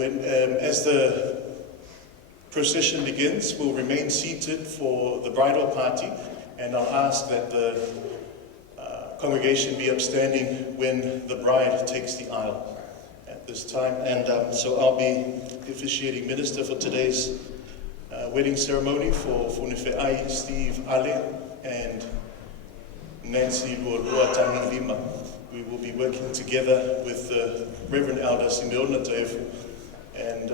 as the procession begins, we'll remain seated for the bridal party, and I'll ask that the congregation be upstanding when the bride takes the aisle at this time. And so I'll be the officiating minister for today's wedding ceremony for Funife'ai, Steve Ale, and Nancy Lualua Tangi Lima. We will be working together with the Reverend Elder Simeona Taefu and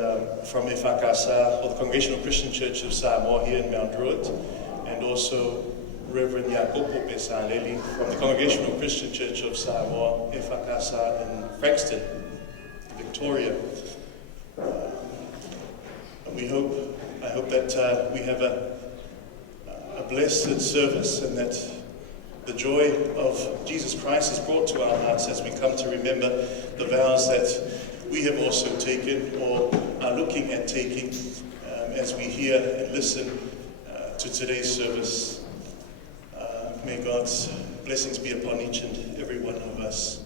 from EFKS, or the Congregational Christian Church of Samoa here in Mount Druitt, and also Reverend Jacopo Pesaleli from the Congregational Christian Church of Samoa, EFKS in Frankston, Victoria. I hope that we have a blessed service, and that the joy of Jesus Christ is brought to our hearts as we come to remember the vows that we have also taken or are looking at taking as we hear and listen to today's service. May God's blessings be upon each and every one of us.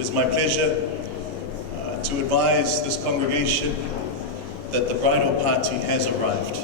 It is my pleasure to advise this congregation that the bridal party has arrived.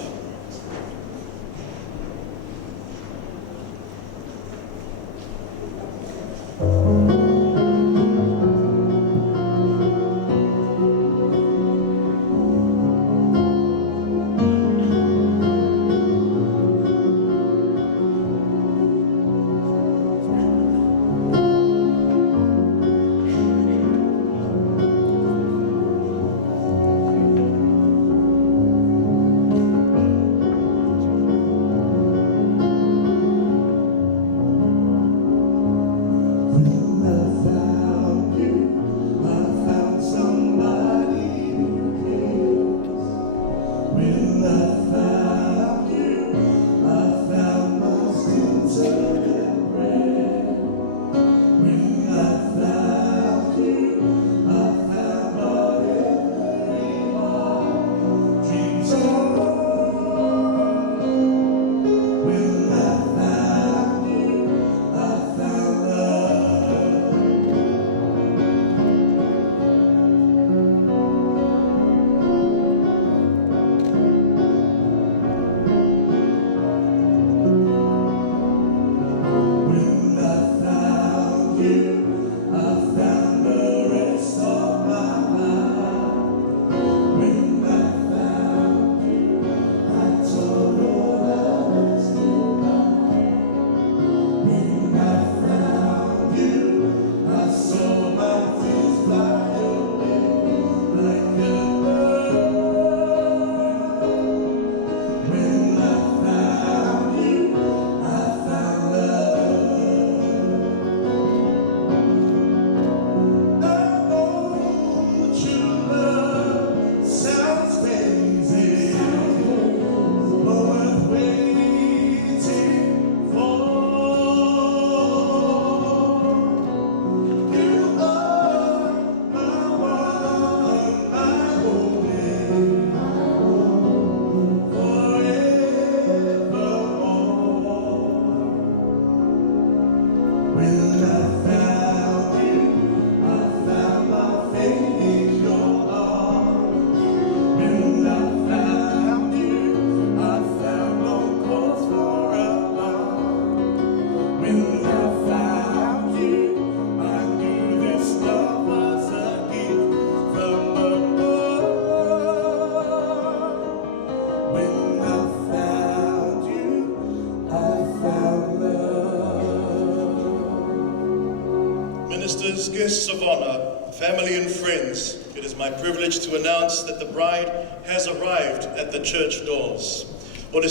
Guests of honor, family and friends, it is my privilege to announce that the bride has arrived at the church doors. We are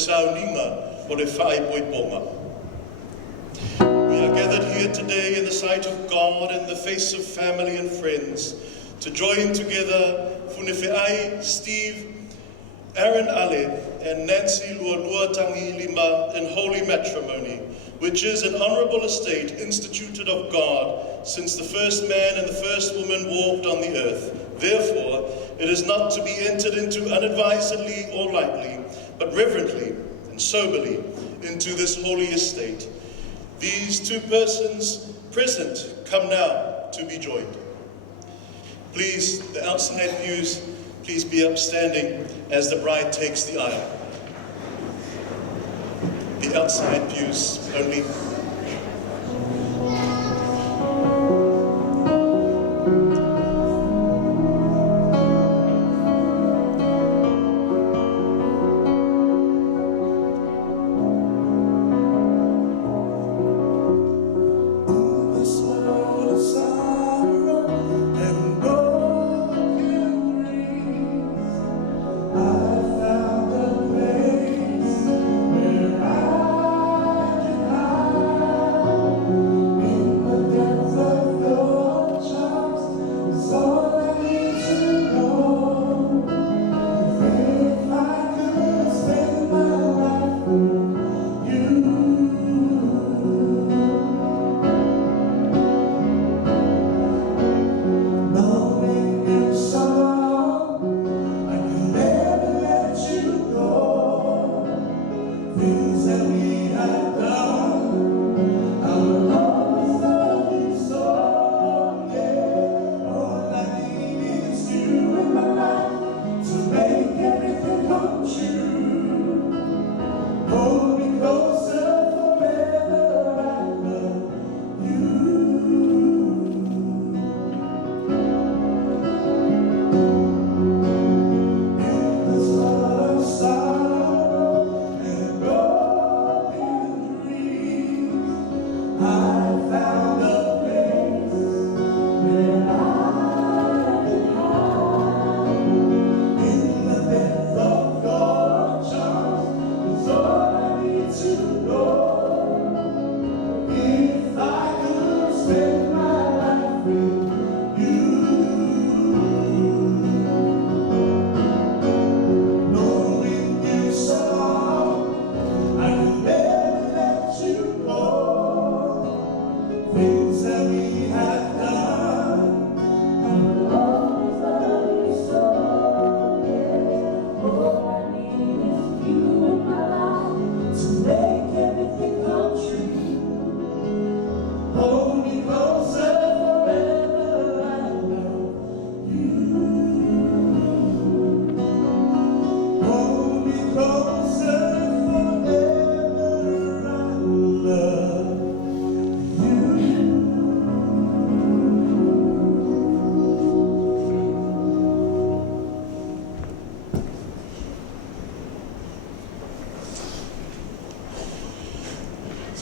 gathered here today in the sight of God and the face of family and friends to join together Funefeai, Steve, Aaron Ale, and Nancy Lualua Tangi Lima in holy matrimony, which is an honorable estate instituted of God since the first man and the first woman walked on the earth. Therefore, it is not to be entered into unadvisedly or lightly, but reverently and soberly into this holy estate. These two persons present come now to be joined. Please, the outside views, please be upstanding as the bride takes the aisle. The outside views only.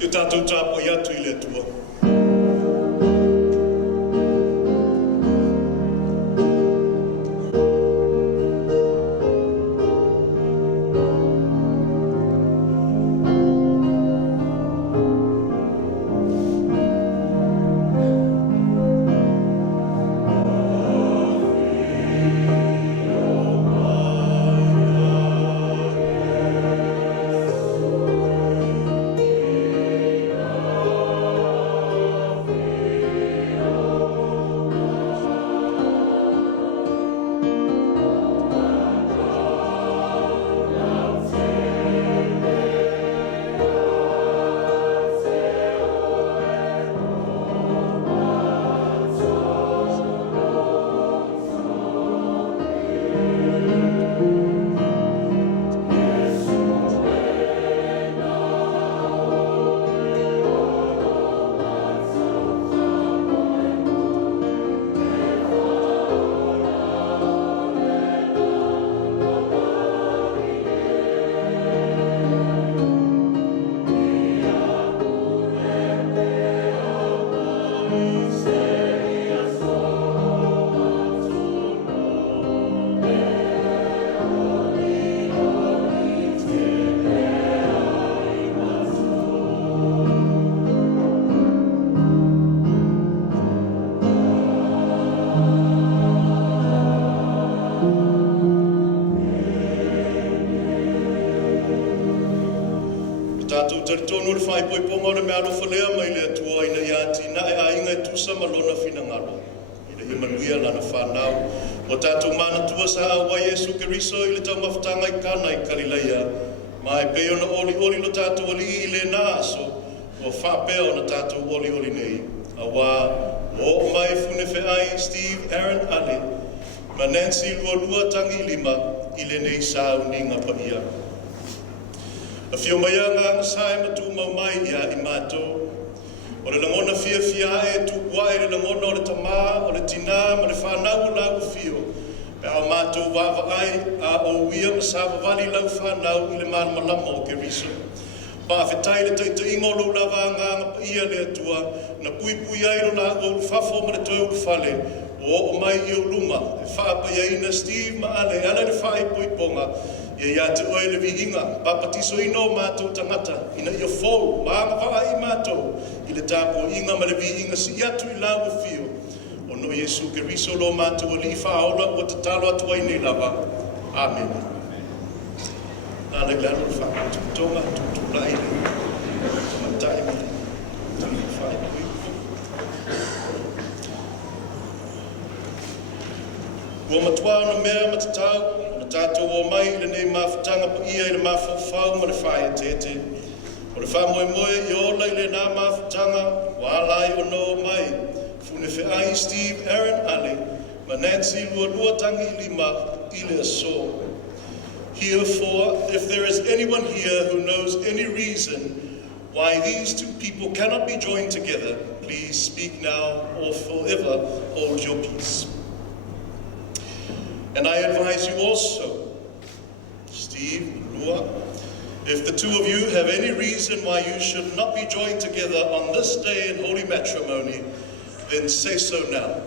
Ki tātou tāpo i atu i le tua. Tātou taritonu le whai poiponga o le mea alofa lea mai le atua ina iati na e ainga e tusa malona fina ngalo. Ina Emmanuia lana whanau. O tātou mana tua sa awa Yesu Keriso i le tau mawhatanga i kana i Kalileia. Ma e peo na oli oli lo tātou oli i le nā aso. O whapeo na tātou oli oli nei. Awa o mai fune ai Steve Aaron Ale. Ma Nancy lua tangi lima i le nei sa uninga pa ia. A fio mai anga ngasai matu Moimoi ia i mātou. O le langona fia e tu wai le langona o le tamā, o le tina, ma le whanau lau fio. Pe au mātou wawa ai a o wia ma sāwa wali lau whanau i le mana malama o Keriso. Pa whetai le taita ingo lo lava anga pa ia le atua, na pui ai lo na o fafo ma le toi u fale, o mai i o luma, e whaapa ia ina Steve ma ale, ala le whai poiponga, ia te oe le vihinga, papatiso ino mātou tangata, ina ia fōu, maanga wha i mātou, i le tāpua inga ma le vihinga si atu i lau fio. O no Yesu Keriso lo mātou o li whaola o te talo atu ai nei lava. Amen. Nā le lalo le wha, tutonga, tutulai le, matai mai, tani whai pui. Kua matua no mea matatau, tātou o mai le nei mawhatanga pa ia i le mawhawhau ma le whae tete. O le wha Moimoi i ola i le nā mawhatanga, wa alai o no mai, fune ai Steve Aaron Ale, ma Nancy lua tangi lima i le aso. Herefore, if there is anyone here who knows any reason why these two people cannot be joined together, please speak now or forever hold your peace. And I advise you also, Steve, Lua, if the two of you have any reason why you should not be joined together on this day in holy matrimony, then say so now.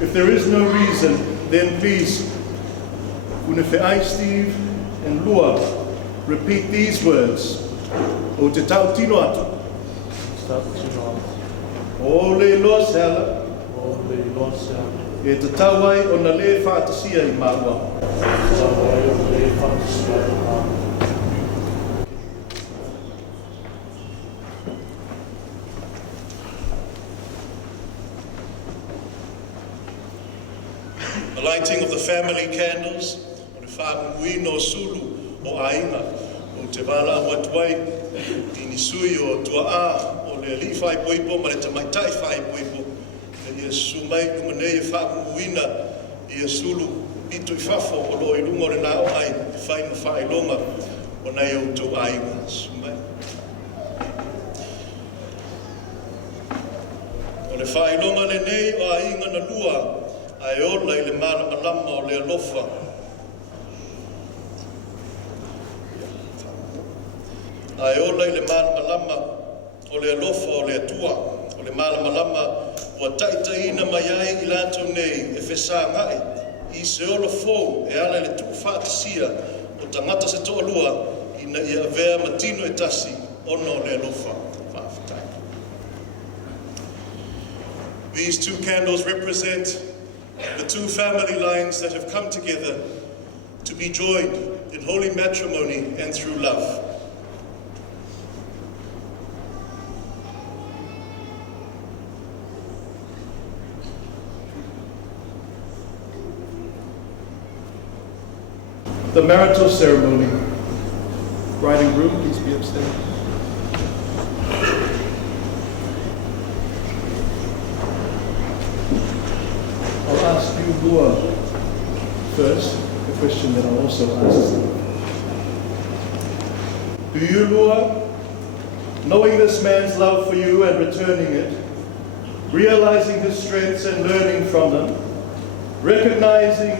If there is no reason, then please, Untitled Steve and Lua, repeat these words. O te tau tino atu. O le loa seala. E te tau ai o na le whaatasia i maua. The lighting of the family candles, o le whaamui no sulu o ainga, o te wala o atuai, i ni sui o tua a, o le li whai poipo, ma le tamaitai whai poipo, le ia sumai kumanei e whaamumuina, ia sulu pito i whafo o lo i lunga o le nao ai, e whai ma whai longa, o nei o tau ainga, sumai. le whailonga le nei o a inga na lua, ai ola I le malama o le alofa. Ai ola I le malama o le alofa o le atua, o le malama ua taitaina mai ai I lātou nei e whesā ngai I se ola fōu e ala le tuku whātisia o tangata se toa lua ina ia vea matino e tasi ono le alofa. These two candles represent the two family lines that have come together to be joined in holy matrimony and through love. The marital ceremony. Bride and groom, please be upstanding. I'll ask you, Lua, first, a question that I'll also ask you. Do you, Lua, knowing this man's love for you and returning it, realizing his strengths and learning from them, recognizing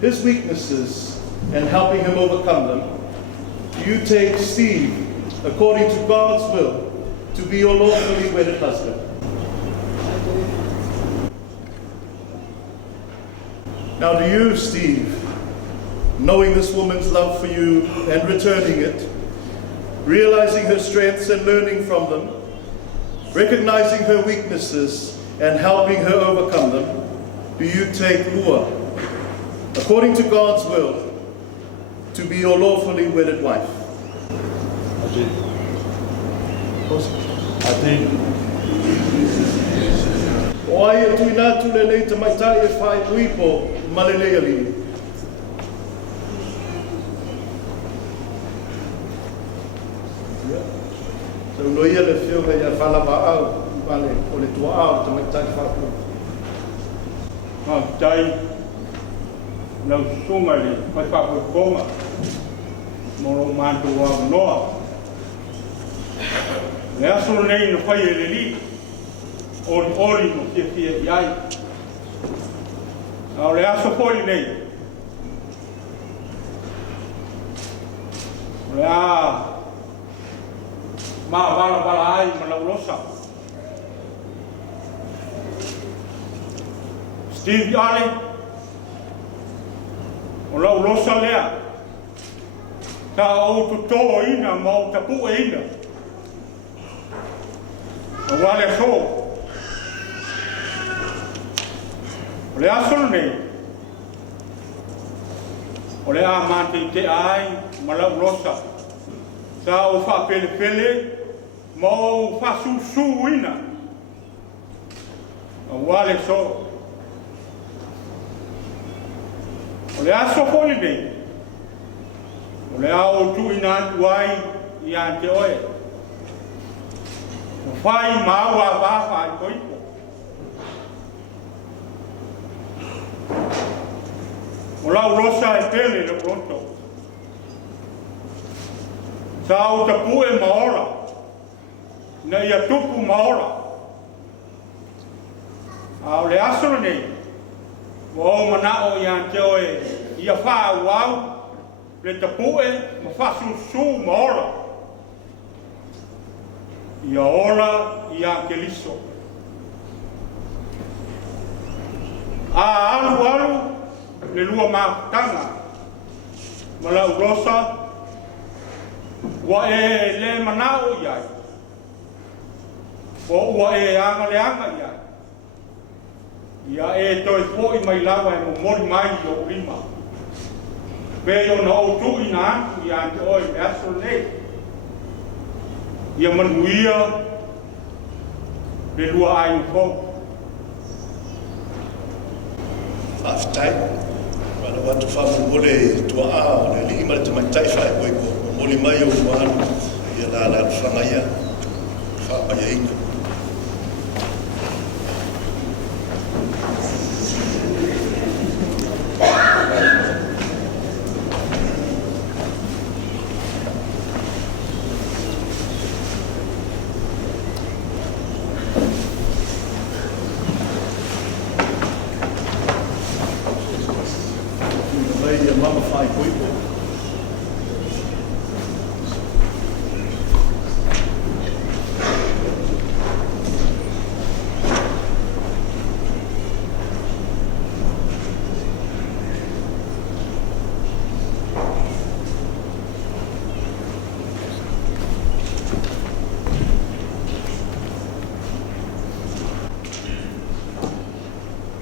his weaknesses and helping him overcome them, do you take Steve, according to God's will, to be your lawfully wedded husband? Now do you, Steve, knowing this woman's love for you and returning it, realizing her strengths and learning from them, recognizing her weaknesses and helping her overcome them, do you take Lua, according to God's will, to be your lawfully wedded wife? I did. O ai e tui nātu le nei te maitai e whae tuipo malelei alini. So noia le whiunga ia whalawa au, vale, o le tua au te maitai whātua. Tai nau sunga le mai whakoi konga moro mātua wa noa. Le aso nei no whai e le li ori no fia iai. Au le aso poli nei. Le a maa wala ai ma laulosa. Steve Ale, o laulosa lea. Ta o tuto ina ma o tapu e ina. O wale so. O le aso nei. O le a mante te ai ma laulosa. Ta o fa pele ma o fa su ina. O wale so. O le aso poli nei. O le ao tu ina atu ai I ante oe. O whai maua wafa ai koipo. O lau rosa e pele le pronto. Sa o tapu e maora. Na ia tupu maora. A o le aso nei. O mana o I ante oe. Ia wha wau. Le tapue ma fasu su maora. Ia ora ia keliso. A alu le lua matanga. Ma lau rosa wa e le manao iai. O wa e anga le anga iai. Ia e toi fōi mai lawa e mo mori mai o rima. Veo na o tu ina atu I ante oi me aso nei. Ia manuia le lua ai uko. Whawhitai. Wana watu whamu mole tua ao, le li ima le te maitai whae koe ko. Mole mai o kuaru, ia la whangaia, whaapaya inga. mama whai poipo.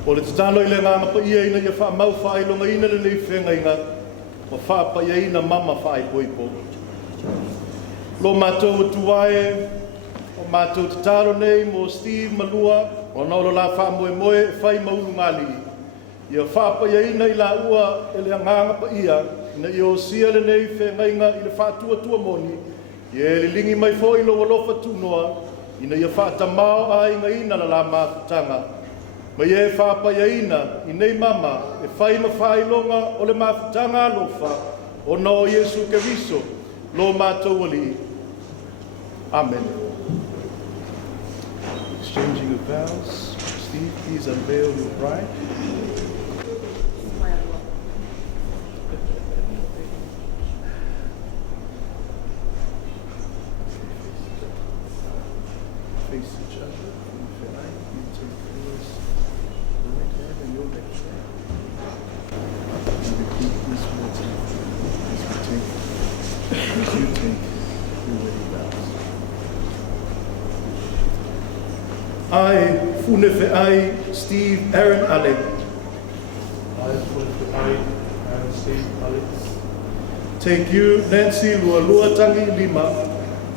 O le tatalo I le nganga pa ia ina ia wha mau wha ilonga ina le nei whenga inga o wha pa ia ina mama wha poipo. Lo mātou tuae, o mātou tatalo nei mo Steve Malua, o naulo la wha Moimoi e whai maulu ngali. Ia wha pa ia ina I la ua e le nganga pa ia, ina I o sia le nei whenga inga I le wha tua moni, ia le lingi mai fo ilo Alofa tunoa, ina ia wha tamao a inga ina la mātutanga. Ma ia e whaapayaina I nei mama e whai mawhailonga o le mawhitanga alofa o no Yesu Keriso lo mātou ali. Amen. Exchanging of vows. Steve, please unveil your bride. Face each other. I, Funefe I, Steve Aaron Ale. I, Funefe I, Aaron Steve Ale. Take you, Nancy Lualua Tangi Lima.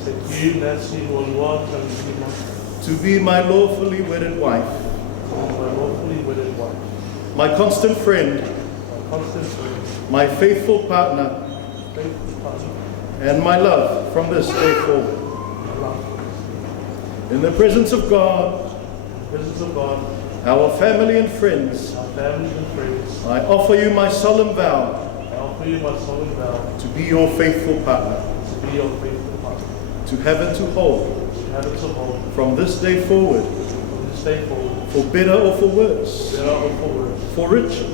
Take you, Nancy Lualua Tangi Lima. To be my lawfully wedded wife. My lawfully wedded wife. My constant friend. My constant friend. My faithful partner. Faithful partner. And my love from this day forward. In the presence of God, our family and friends, I offer you my solemn vow to be your faithful partner, to have and to hold, from this day forward, for better or for worse, for richer,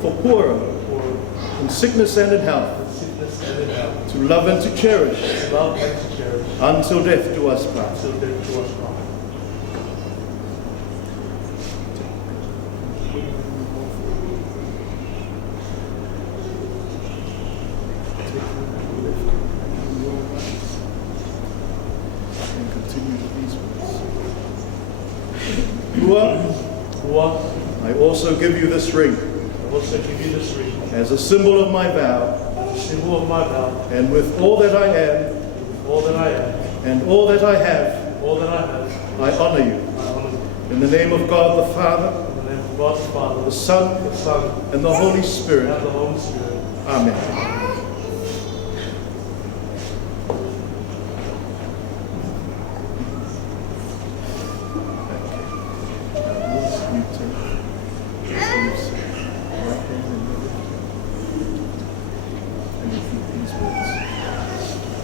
for poorer, in sickness and in health, to love and to cherish, until death do us part. I also give you this ring as a symbol of my vow, and with all that I am and all that I have, I honor you. In the name of God the Father, the Son, and the Holy Spirit. Amen.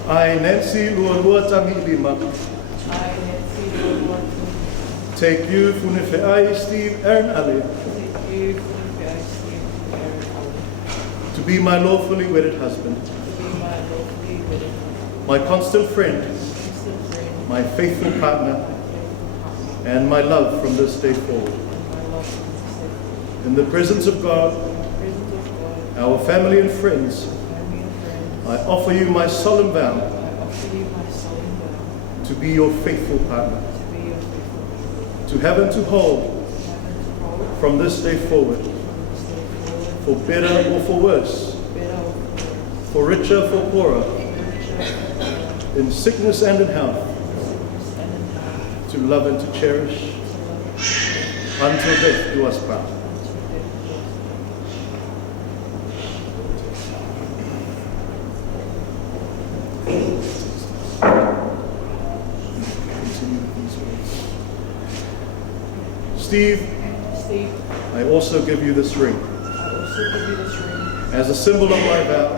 I, Nancy Lualua Tangi Lima. Take you, Funefe I, Steve Aaron Ale. To be my lawfully wedded husband. My constant friend. My faithful partner. And my love from this day forward. In the presence of God, our family and friends, I offer you my solemn vow to be your faithful partner, to have and to hold from this day forward, for better or for worse, for richer, for poorer, in sickness and in health, to love and to cherish, until death do us part. Steve, I also give you this ring as a symbol of my vow,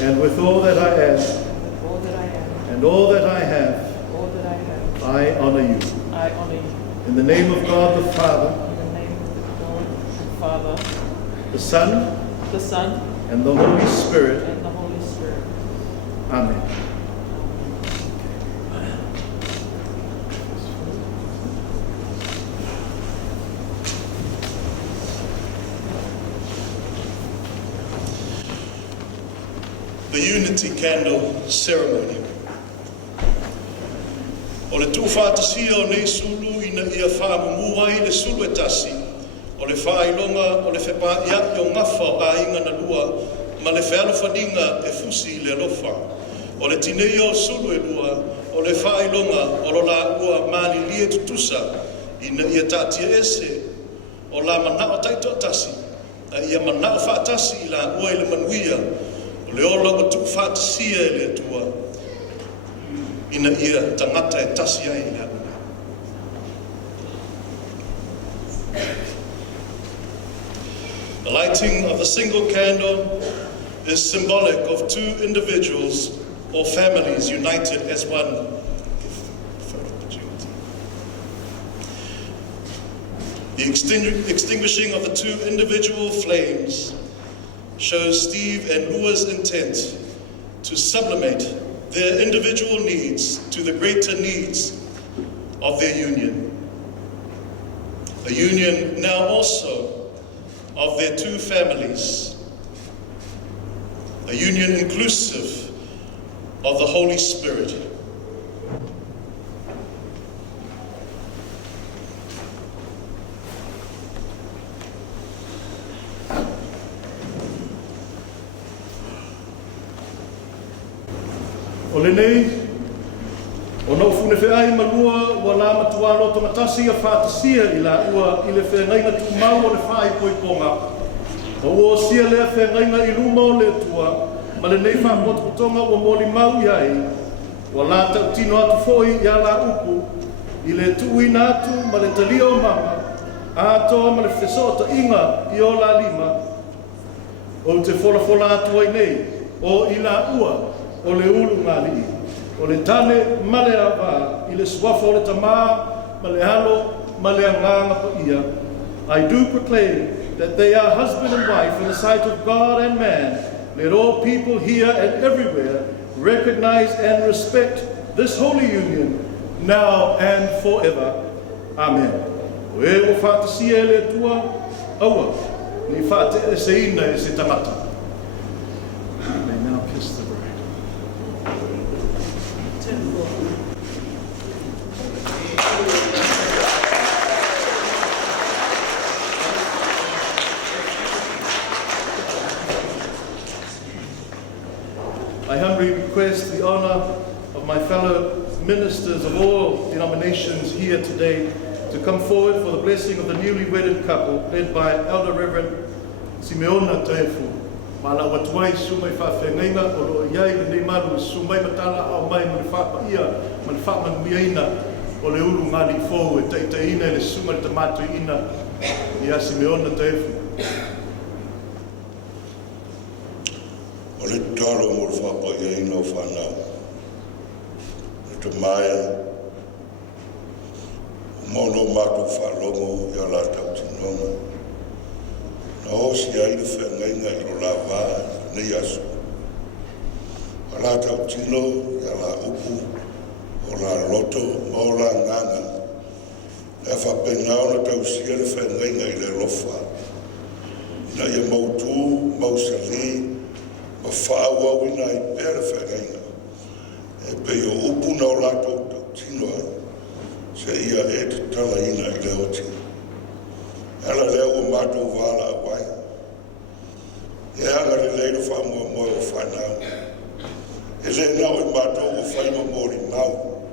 and with all that I am and all that I have, I honor you. In the name of God the Father, the Son, the Son, and the Holy Spirit. and the Holy Spirit. Amen. The Unity Candle Ceremony. O le tūwhātasia o nei sulu ina ia whāmumu ai le sulu e tasi, o le whāilonga o le whepa ia i o ngafa a inga na lua, ma le whealowhaninga e fusi le alofa. O le tinei o sulu e lua, o le whāilonga o lo la ua mani lie tutusa, ina ia tātia ese, o la manao taito tasi, a ia manao whātasi i la ua i le manuia, o le ola o tūwhātasia e le atua, ina ia tangata e tasi ai le una. The lighting of the single candle is symbolic of two individuals or families united as one. The extinguishing of the two individual flames shows Steve and Lua's intent to sublimate their individual needs to the greater needs of their union. A union now also of their two families. A union inclusive of the Holy Spirit. O le nei, o nau fune whai malua ua la matua lo tonga tasi a whātasia i la ua i le whengaina tu mau o le whai poi ponga. O ua sia lea whengaina i luma o le tua, ma le nei whapototonga ua moli mau i ai, ua la tau tino atu foi i a la upu, i le tuuina atu ma le talia o mama, a toa ma le whesota inga i o la lima. O te fola atu ai nei, o i la ua, o le ulu ngali, o le tane male ava, i le swafo le tamā, ma le halo, ma le anganga pa ia. I do proclaim that they are husband and wife in the sight of God and man. Let all people here and everywhere recognize and respect this holy union, now and forever. Amen. O e o whātasia le tua, aua, ni whāte e se ina e se tangata. You may now kiss the bride. I humbly request the honor of my fellow ministers of all denominations here today to come forward for the blessing of the newly wedded couple led by Elder Reverend Simeona Taefu. Mala watuai sumai whawhengaina o lo iai le nei maru sumai matala au mai mani whapaia mani whamanuiaina o le ulu ngani fōu e teiteina le sumai tamatu ina i a Simeona Taefu. O le talo mo le whapaia ina o whanau. Le te maia mono matu whalomo i a la tau tinonga. Na hosi ai le whengainga i lo la wā nei asu. A la tau tino i a la upu o la loto o la nganga. Le whapenao na tau sia le whengainga i le lofa. Ina ia mautu, mausali, ma whaua wina i pere whengainga. E pe o upu na o la tau tino se ia e te tala ina i le oti. Ala leo o mātou wala wai. E anga le leiro whamua moe o whanau. E le nao i mātou o whaima mori mau.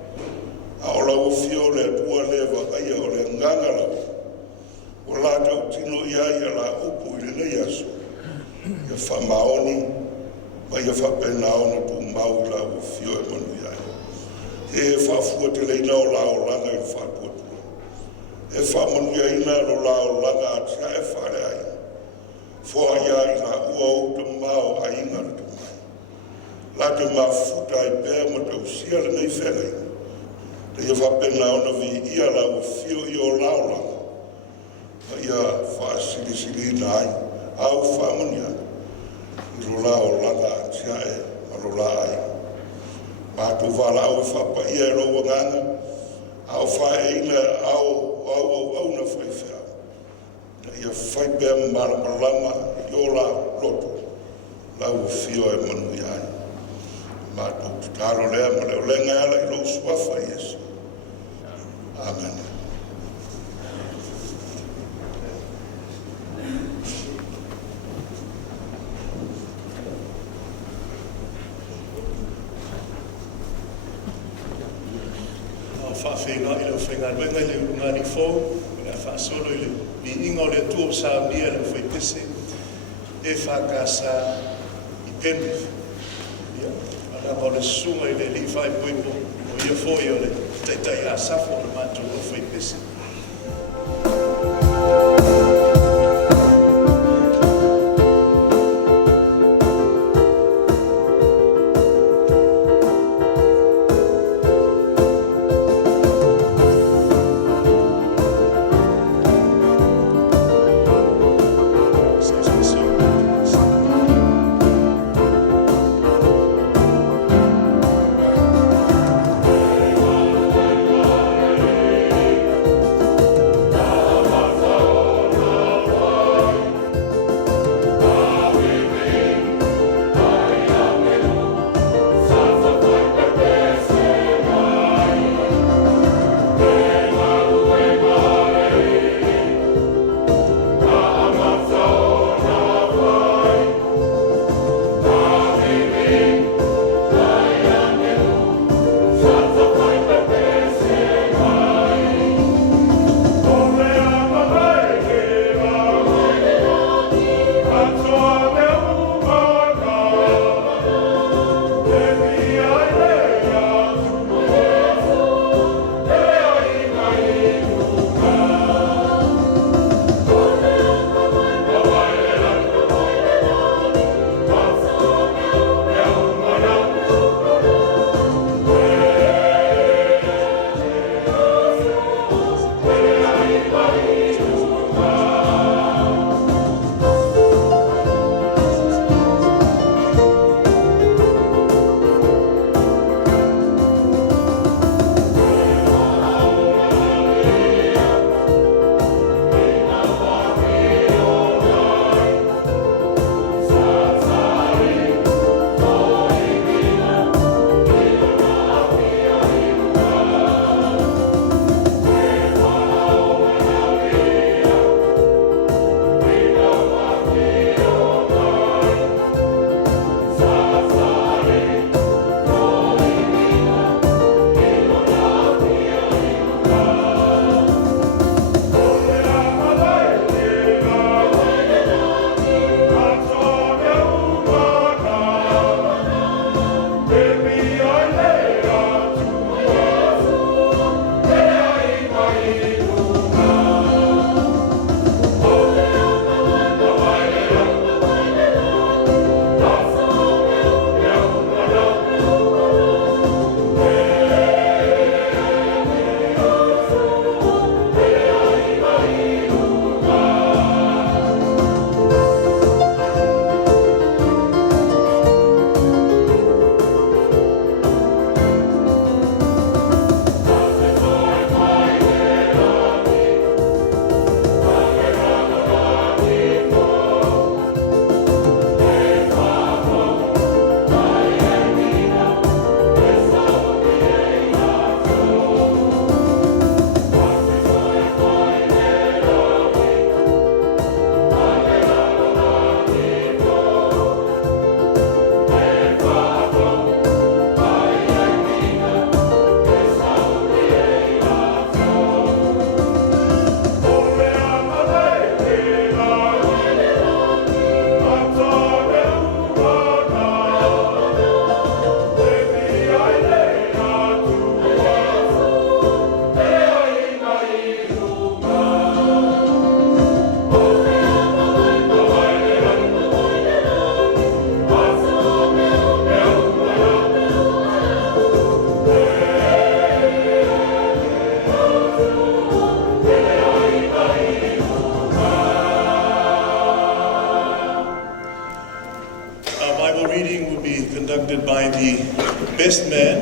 A ola o fio le atua le wakaia o le ngangala. O la tau tino ia ia la upu i le nei asu. Ia whamaoni, ma ia whapenaona tu mau i la o fio e manu iai. E whafua te leina o la o langa i whatua. E whamanuia ina lo lao langa atia e whare ai. Fua ia i la ua o te mao a inga le te mai. La te mafuta i pēr ma te usia le nei whengai. Te ia whapena ona vi ia la o fio i o lao langa. Ma ia whaasili ina ai. Au whamanuia. I rola o langa tia e marola ai. Mātou wala au e whapa ia e roa nganga. Au whae ina au na whai whia. Na ia whai pēr mara malama i o la loto. Lau whio e manu i ai. Mātou tutaro lea ma leo lenga ala i lo suafa Yesu. Amen. Whawhenga i leo whenga ruenga i leo ngani fōu, mea whaasolo i leo ni inga o leo tuo sa mia leo whai pese, e whakasa i penu. Ana mo le sunga i le li whai puipo, o ia fōi o le teitai a safo o le mātou o whai pese.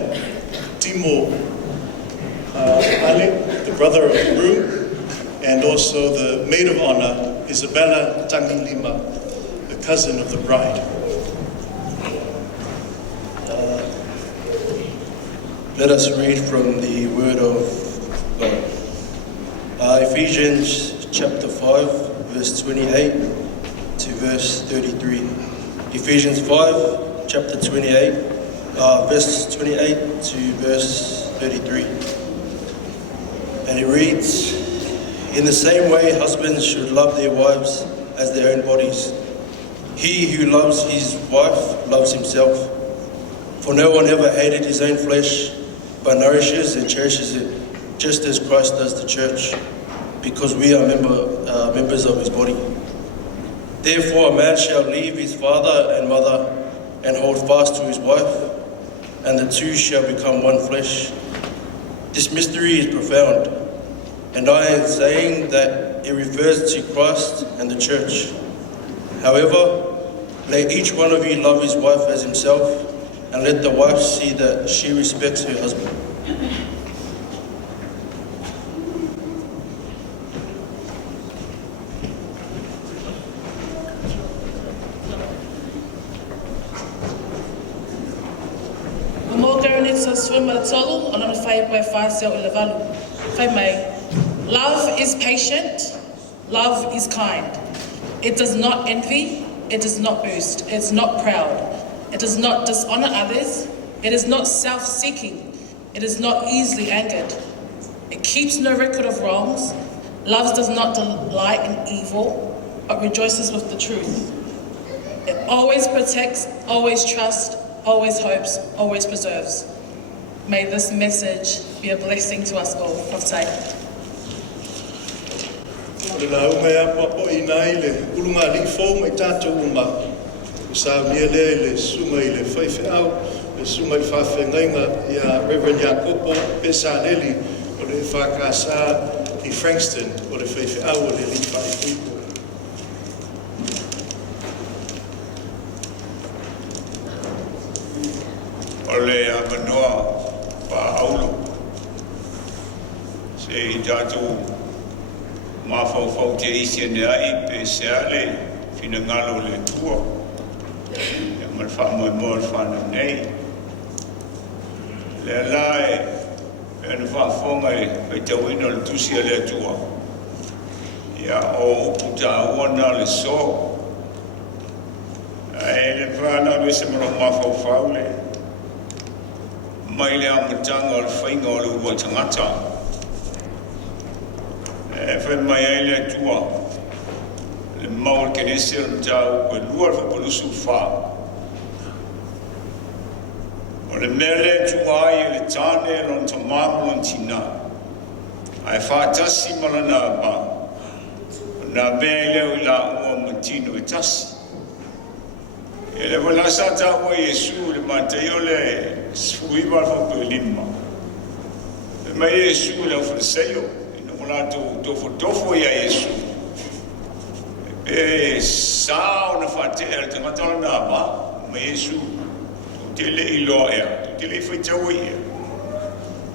man, Timo Ale, the brother of the groom, and also the maid of honor, Isabella Tangilima, the cousin of the bride. Let us read from the Word of God. Ephesians chapter 5, verse 28 to verse 33. Ephesians 5, chapter 28, verse 28 to verse 33. And it reads, "In the same way, husbands should love their wives as their own bodies. He who loves his wife loves himself. For no one ever hated his own flesh, but nourishes and cherishes it, just as Christ does the church, because we are members of his body. Therefore a man shall leave his father and mother and hold fast to his wife, and the two shall become one flesh. This mystery is profound, and I am saying that it refers to Christ and the church. However, let each one of you love his wife as himself, and let the wife see that she respects her husband." Love is patient, love is kind. It does not envy, it does not boast, it's not proud. It does not dishonor others, it is not self-seeking, it is not easily angered. It keeps no record of wrongs. Love does not delight in evil, but rejoices with the truth. It always protects, always trusts, always hopes, always preserves. May this message be a blessing to us all. Le lau mea papo I nai le ulunga li fō mai tātou uma. Sa mea le sunga I le whaiwheau, le sunga I whawhengainga I Reverend Jacopo Pesanelli o le whakasa I Frankston o le whaiwheau o le li whaipuipo. O le manoa whaaulo. Se I tātou mawhauwhau te isi ane ai pe se ale whina ngalo le tua. Ia malwha Moimoi le whanau nei. Le alae e anu whawhonga e pai tauina le tusi a le tua. Ia o upu tā uana le so. E le whana me se mara mawhauwhau le. Mai le amatanga o le whainga o le ua tangata. E whai mai ai le tua, le mau le kenese o le tau, koe lua le whapolusu wha. O le mea le tua ai e le tāne e lon tamamu on tina. Ai whātasi malana a ba. Nā bea leo I la ua matino e tasi. E le walasa tāua Iesu le mātai o le suiwa le whapelima. E mai Iesu le au whaleseio. Latu tofo ia Iesu. E sao na whate e te matala nā ma, ma Iesu, te le I loa ea, te le I whaitau ia.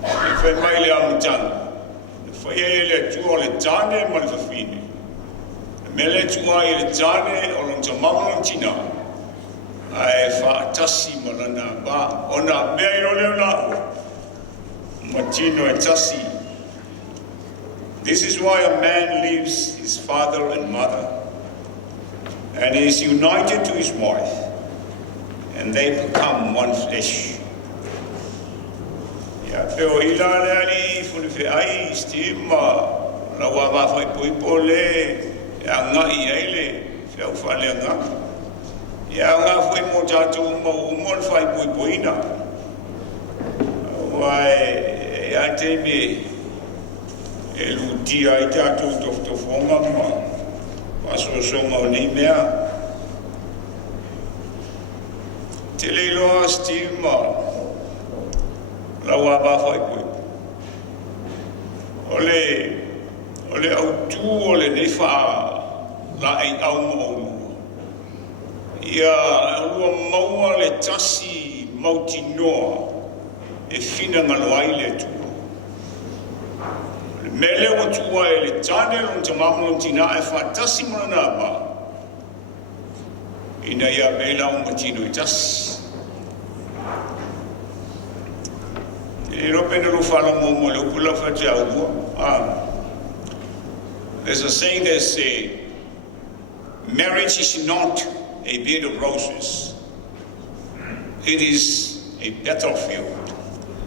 E whai mai le amatanga. E whai e le tua o le tāne ma le whawhine. E me le tua I le tāne o lon ta mamalon tina. A e whaatasi ma lana ba, o nā mea I leo nā ua. Ma tino e tasi. This is why a man leaves his father and mother and is united to his wife, and they become one flesh. Ya peo ila le ali funife ai stima la wa va foi poipole ya ngai ele feo fale nga ya nga foi mo tatu mo mo fai poipoina wai ya temi elu dia I tātou toftofonga ma pasosonga o nei mea. Te leiloa stima la waba whai koe. Ole au tū ole nei wha la ei au maunua. Ia alua maua le tasi mauti noa e fina ngaloai le tu. Le mele o tua e le tane lon te mamon tina e whatasi mana ba. Ina ia mela o matino I tas. E rope no fala mo mo le pula fa te au. There's a saying that says, marriage is not a bed of roses. It is a battlefield,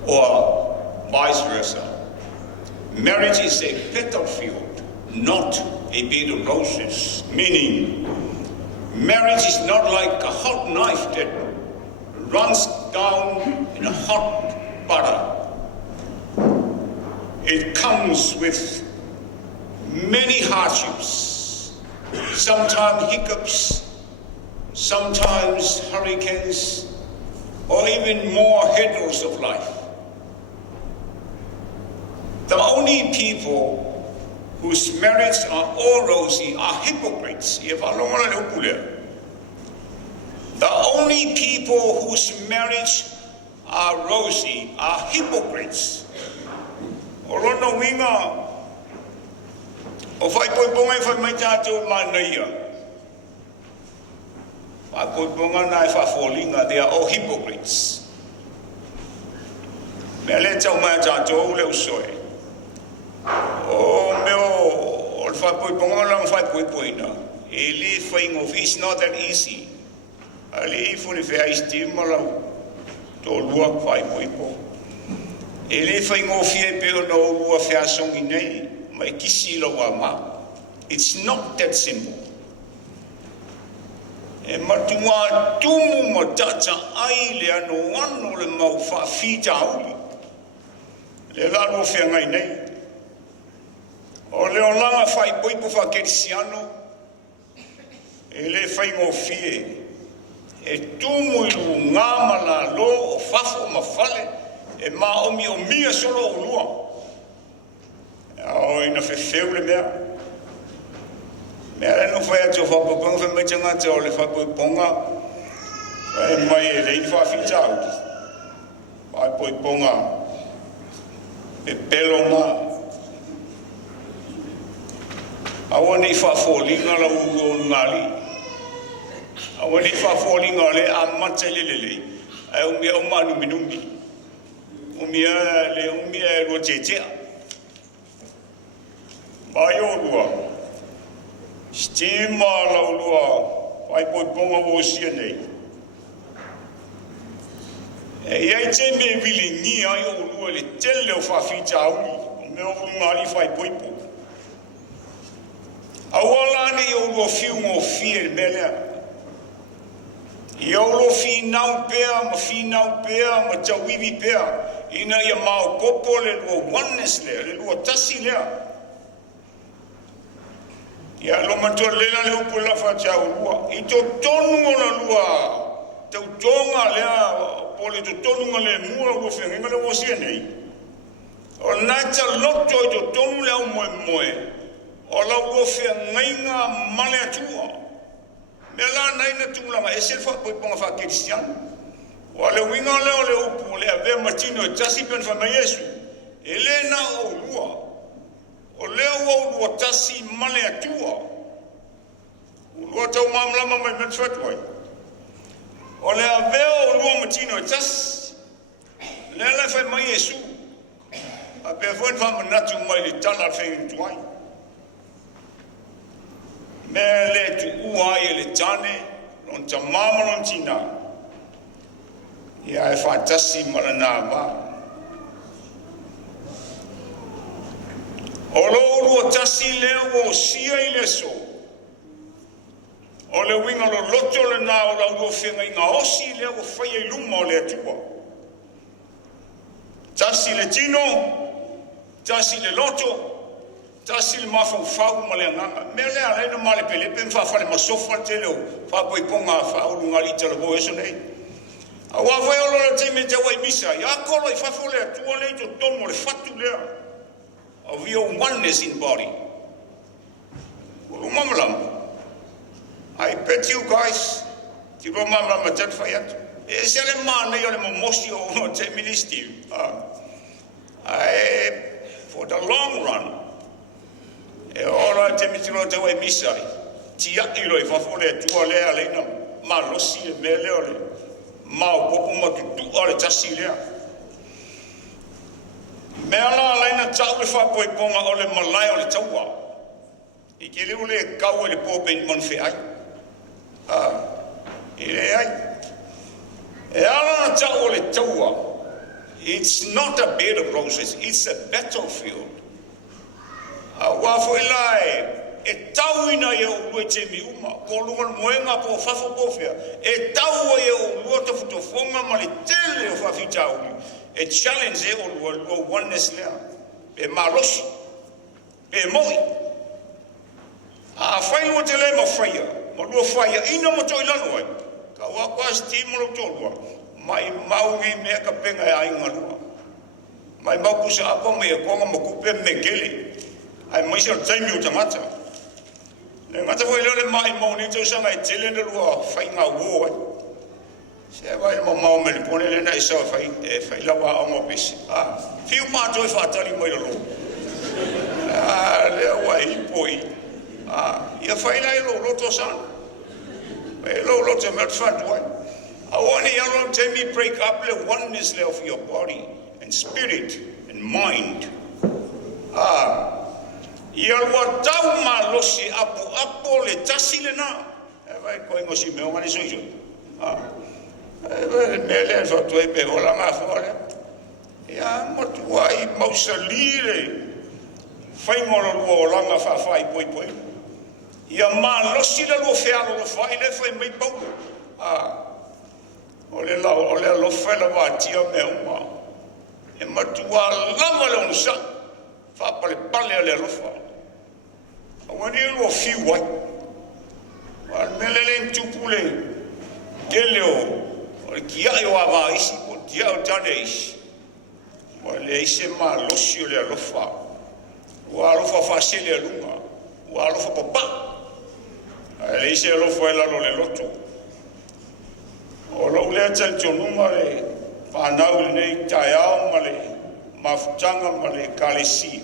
or vice versa. Marriage is a battlefield, not a bed of roses. Meaning, marriage is not like a hot knife that runs down in a hot butter. It comes with many hardships, sometimes hiccups, sometimes hurricanes, or even more hurdles of life. The only people whose marriages are all rosy are hypocrites. The only people whose marriages are rosy are hypocrites. Orono winga o fai poi ponga e fai mai tātou manaia. Fai poi ponga na e whafolinga, they are all hypocrites. Mea le tau mai tātou leo soe. O meo, o fai poi ponga lang fai poi poina. E li fai ngofi, it's not that easy. A li funi fai aistima lau. Tō lua fai poi po. E li fai ngofi e peo no lua fai asongi nei. It's not that simple. E matua tumu mo tata ai le ano wano le mau wha fita auli. Le lalo whea ngai nei. O leo langa whai poipo wha kerisiano. E le whai ngō fie. E tumu ilu ngāma la lo o whafo ma whale. E ma omi o mia solo o lua. Oh, ina fefeu le mea. Mea no fai atu whapaponga whai maitanga te o le whapoiponga. Whai mai e rei whawhita auti. Whapoiponga. E pelonga. Awa ni whafolinga la ugo ngali. Awa ni whafolinga le a matalelele. Ai umia o manu minumi. Umia le umia e rotetea. Mai o lua, stima lau lua, wai poi ponga o sia nei. E iai te me wili ni ai o lua le tele o whawhita auli, o me o ngari whai poi po. Awala ne o lua fiu ngō fie le melea. I o lua fi nau pea, ma tawiwi pea, ina ia mao popo le lua oneness lea, le lua tasi lea. Ia lo matua lela le upu la whachau lua. I to tonu ona lua. Tau tonga lea. Pole to tonu nga le mua ua whenga le wasia nei. O naita loto i to tonu lea Moimoi. O la ua whenga male atua. Me la naina tūlanga e selfa poi ponga wha Christian. O le winga leo le upu le ave matino e tasi pen wha mai Yesu. E le na o lua. O leo o lua tasi male atua. O lua tau mamlama mai metwetwai. O le aveo o lua matino e tasi. Le la fai mai Yesu. A pe fwen wha manatu mai le tala whengi tuai. Me le tu uai e le tane, lon ta mama lon tina. Ia e wha tasi marana wa. O lo lua tasi leo o sia I le so. O le winga lo loto le na o la ua whenga I ngā osi leo o whai e luma o le atua. Tasi le tino, tasi le loto, tasi le mafau fau ma le anganga. Me le alaina ma le pelepe mwha whale masofa te leo. Wha poi ponga whao lunga li tala bo eso nei. A wawai o lola te me te wai misa. Ia kolo I whafo le atua lei to tono le fatu lea. Of your oneness in body. I bet you guys, ti ro mama matat fayat. E se le mana yo le momosi o te ministry. For the long run. E ora te mitiro te wai misai. Tia ilo I fafole tua lea leina. Ma losi le mele ole. Ma o popo ma tu ole tasi lea. Me ala leina tau le whapoi ponga ole malai ole taua. I ke leu le kau le pope in mon fe ai. I le ai. E ala tau ole taua. It's not a bed of roses, it's a battlefield. Wafo ilai, e tau ina e o lue te mi uma, ko lungan moenga po fafo pofia, e tau e o lua te futofonga ma le tele o fafitauli, e challenge e o lua oneness lea, pe marosi, pe moi. A whai lua te le ma whaia, ma lua whaia, ina mo toi lanu ai, ka wakwa sti mo lo tolua, mai maungi mea ka penga e ainga lua. Mai maupusa apa me e konga mo kupe me geli. Ai mai se taimi o tangata. Le ngata foi le mai mo ni to sanga I tele le lua fai nga wo ai. Se vai mo mau me pone le na isa fai e fai la wa ngo pisi. Fiu ma to fa tali mo lo. Le wa I poi. Ia fai la lo to san. E lo te met fa toi. I want to tell me break up the oneness of your body and spirit and mind. Ia lua tau ma losi apo le tasi le na. E vai koe ngosi meo ngani soiso. E vai mele so tue pe hola ngā whore. Ia motua I mausali le. Whai ngoro lua o langa whawhai poi poi. Ia ma losi le lua whiano lo whai le whai mai pau. Ole alofa la watia me uma. E matua lama le onsa. Whapale pale ale alofa. Awani lo fiu wai. Wal melele tupule. Deleo. Ole kia yo ava isi ko dia o tane isi. Ole ise ma losi ole alofa. Wa alofa fasile lunga. Wa alofa papa. Ale ise alofa la lo le loto. O lo le tau tonunga le whanau le nei taiao ma le mafutanga ma le kalesi.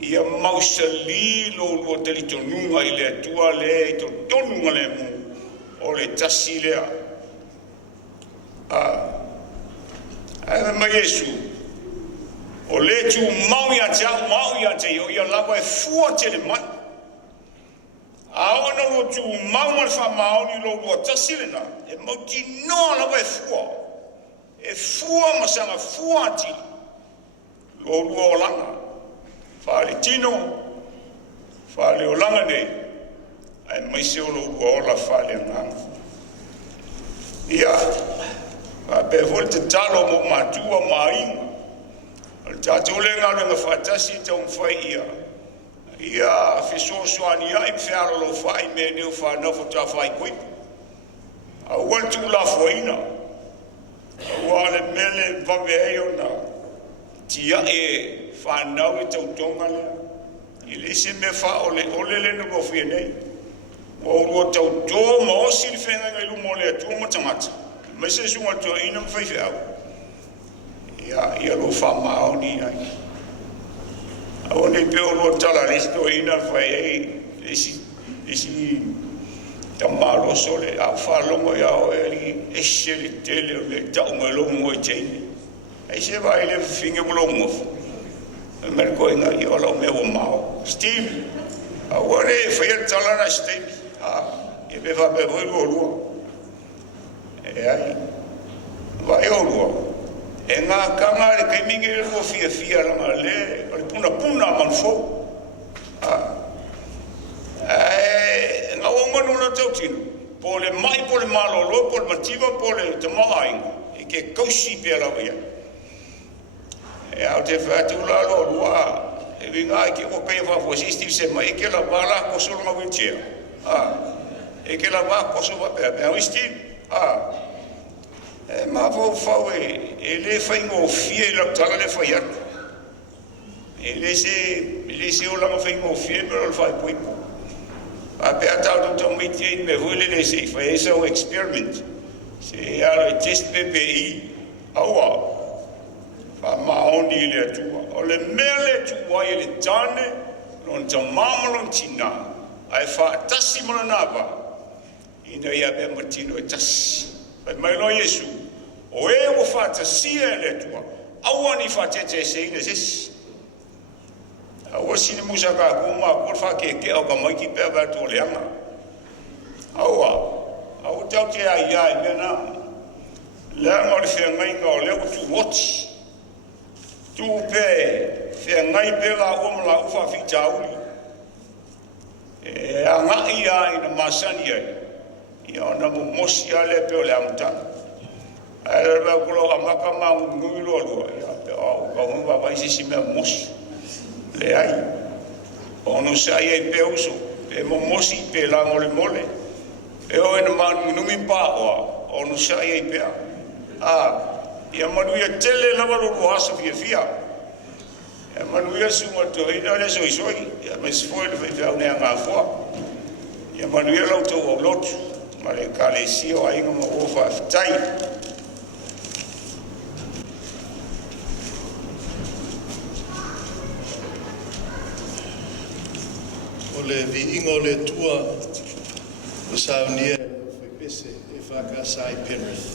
Ia mausali lo lua te li tonunga I le atua le I to tonunga le mu o le tasi lea. Ae ma Yesu. O le tu mau ia te o ia lawa e fua te le mai. Aona lo tu mauma fa maoni lo lo tasilena e moti no la vai fua masanga fuati lo lo langa fale tino fale olanga nei ai mai se lo la fale ngam ia va be volte talo mo matua mai al tatole ngalo fatasi te un fai ia fisoso ani ai fiaro lo fai me ne fa no fa fai kui a wal tu la foina wale mele va veio na tia e fa no I to tonga le ile se me fa ole le no go fi nei o lo to do mo si fenga ngai lu mo le tu mo tamata me se su mo to ina fa fa ia lo fa ma oni ai Aone peo lo tala listo ina fai esi tamalo sole a falongo ya o eli eseli tele le taunga longo tene ai se vai le finge molongo merko inga yo lo me o mau Steve awore fai tala na Steve e be va be lo e ai vai o lo e ngā kanga le kaimingi le ko fia langa le puna manfo ngā wanganu na tautinu po le mai po le malolo po le mativa po le tamainga I ke kausi pe la ia e au te fatu la lo lua e vinga ke o pe fa fo sisti se mai ke la bala ko so ma winche e ke la ba ko so va pe wisti e ma vo fa e le fa ingo fie la tala le fa ia e le se o la fa ingo fie pero fa poi a pe ata to miti me vole le se fa esa o experiment Se alo e test PPI, aua. Fa maoni le atua. O le mea le atua i le tane, lon ta mamalon tina. Ai fa tasi mana napa. Ina ia be matino e tasi. Pai mai lo Yesu. O e o fa tasi e le atua. Aua ni fa tete se ina sesi. Aua sini musa ka kuma, kur fa ke o ka mai ki pe ba to le anga. Aua. Au tau te ai ai mena. Le anga le fia ngai ngā o leo tu watch. Tu pe fia ngai pe la ua la ufa fi tauli. E a ngai ai na masani ai. Ia ona mo mosi ale pe o le amutanga. Ai ba kulo amaka ma ngui lo lo. Ia pe au ka umba vai sisi me mosi. Le ai. Ono sai ai pe uso. Pe mo mosi pe la mole mole. E o ena man numi pa o ono sai ai pe. Ia manuia tele lava lo asa fia fia. Ia manuia suma to ina le soi soi. Ia me sfoi le fea ne anga fua. Ia manuia lau tau o lotu. Ma le kale sio ainga ma ofa tai. O le viinga o le tua o saunia o pese e whakasai Penrith.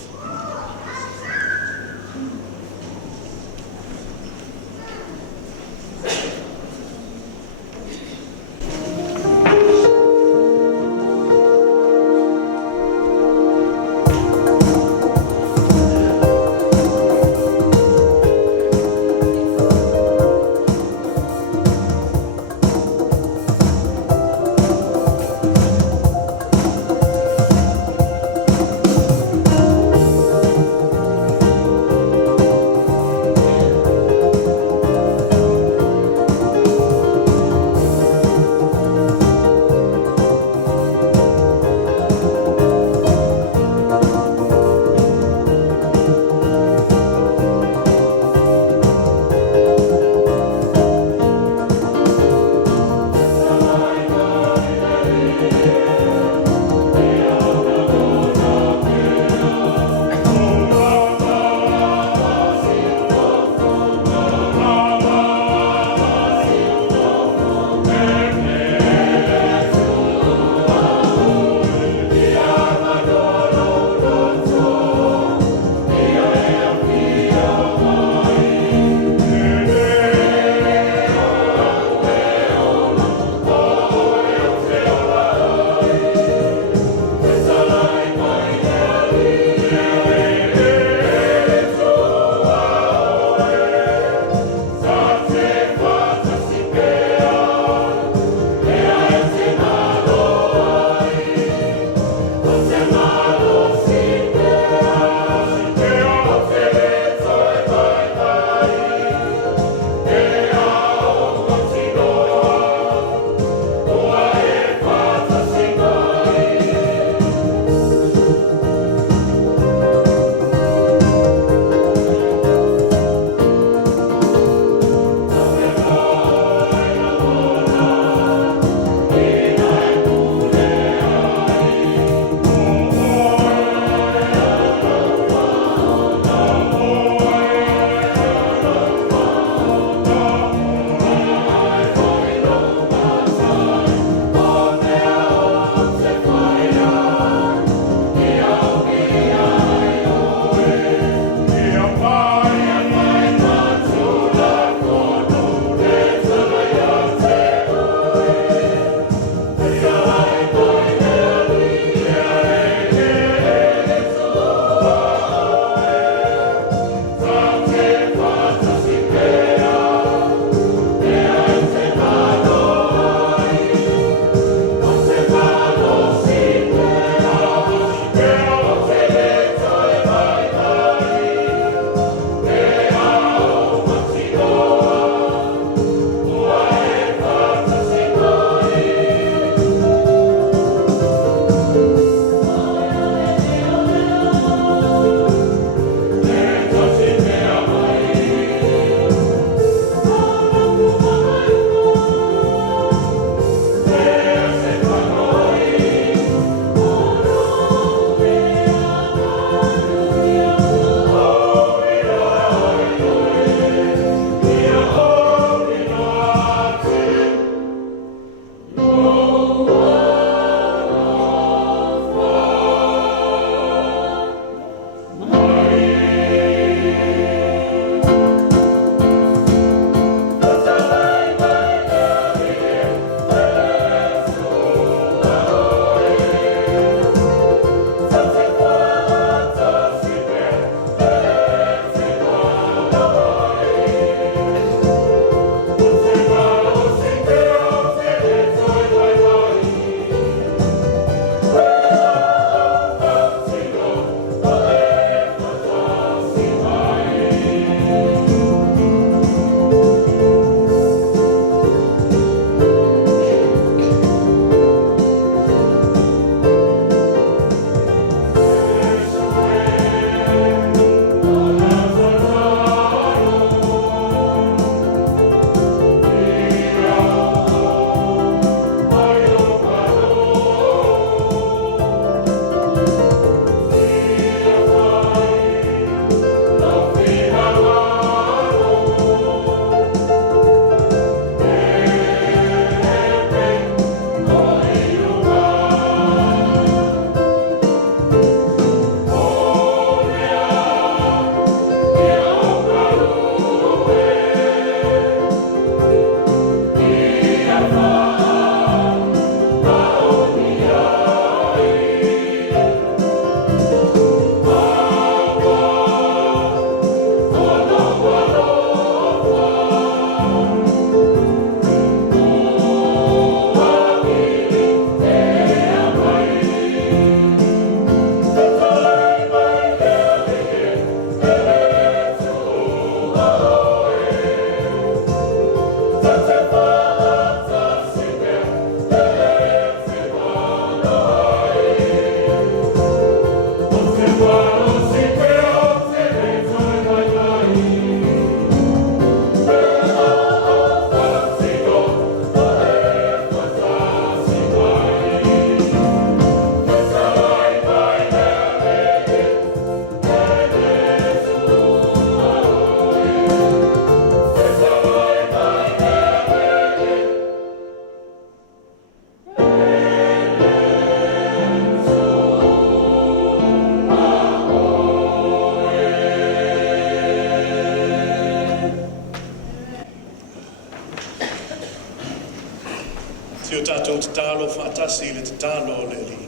Te o tātou te tālo whaatasi le te tālo o le li.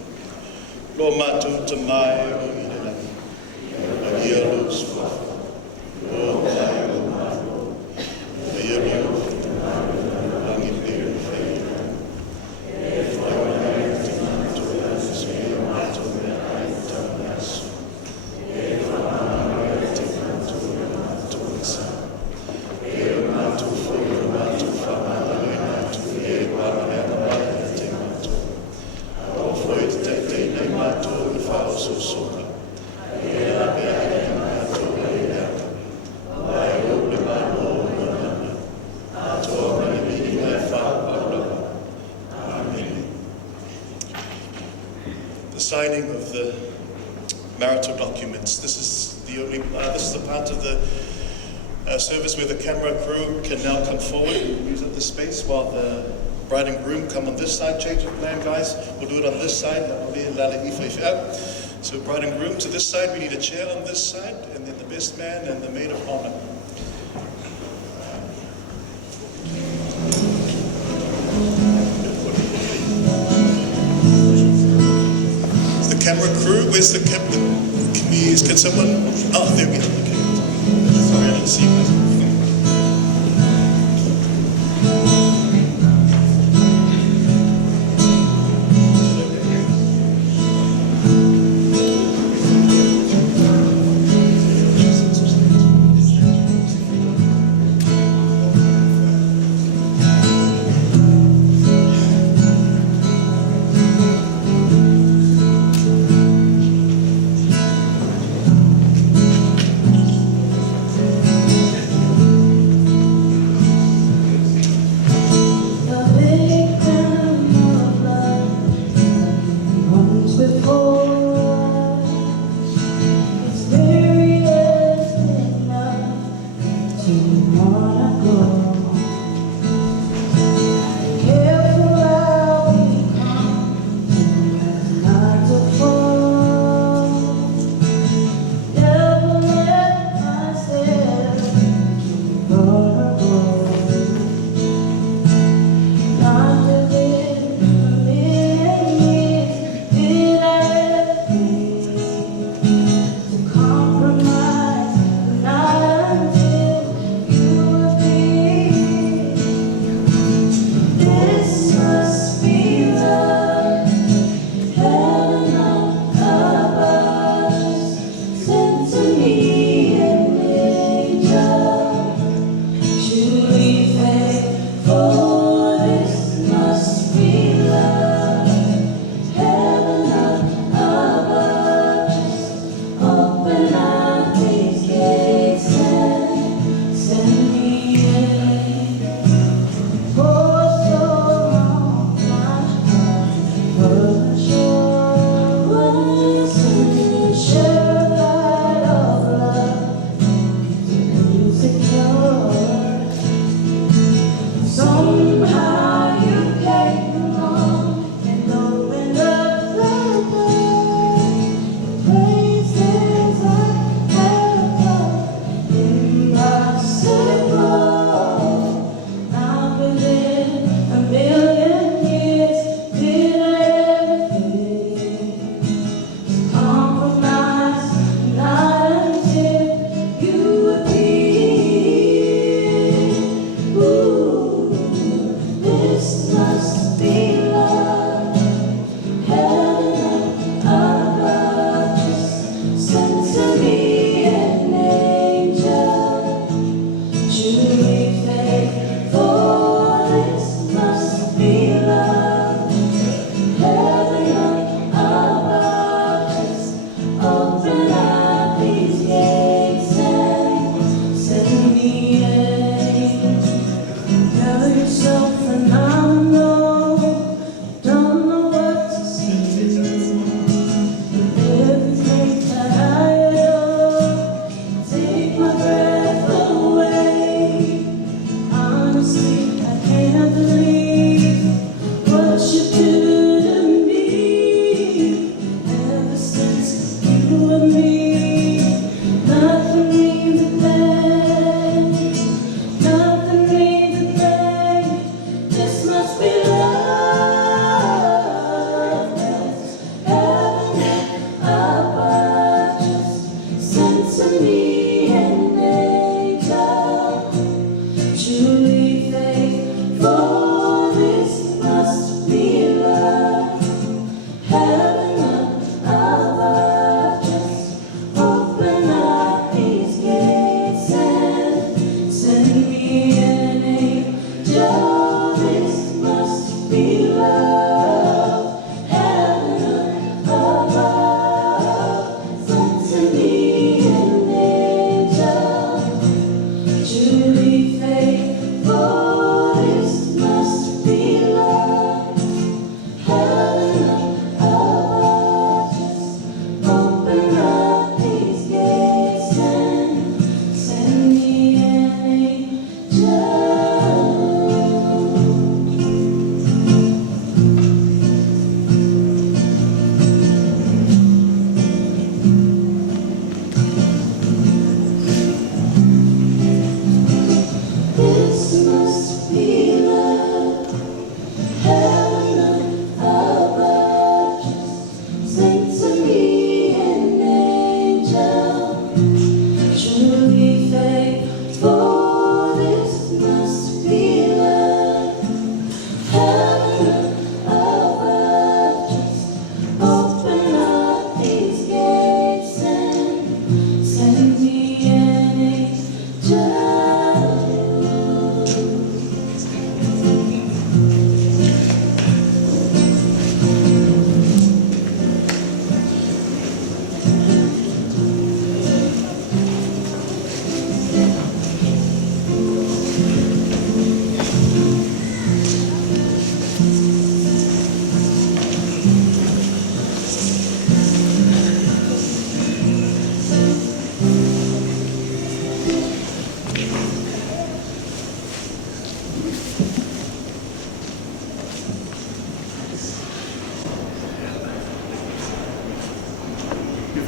Lo mātou te mai o i le lani. A ia los whafu. O mai o mātou. A ia lo langi pere whaira. E whaia te mātou e asu e mātou me ai tau asu. E whaia te mātou e mātou e sa. E o mātou whaia o mātou whaia e mātou e whaia. So soka. E a mea e mātou e ea. Mai o le mano o manana. Mātou mai mihi mai whāpāra. Amen. The signing of the marital documents. This is the part of the service where the camera crew can now come forward and use up the space while the bride and groom come on this side. Change of plan, guys. We'll do it on this side. So bride and groom to this side, we need a chair on this side, and then the best man and the maid of honor. The camera crew, where's the camera? Can someone, oh, there we go, okay. Sorry, I didn't see you. Compromise, not until you appear.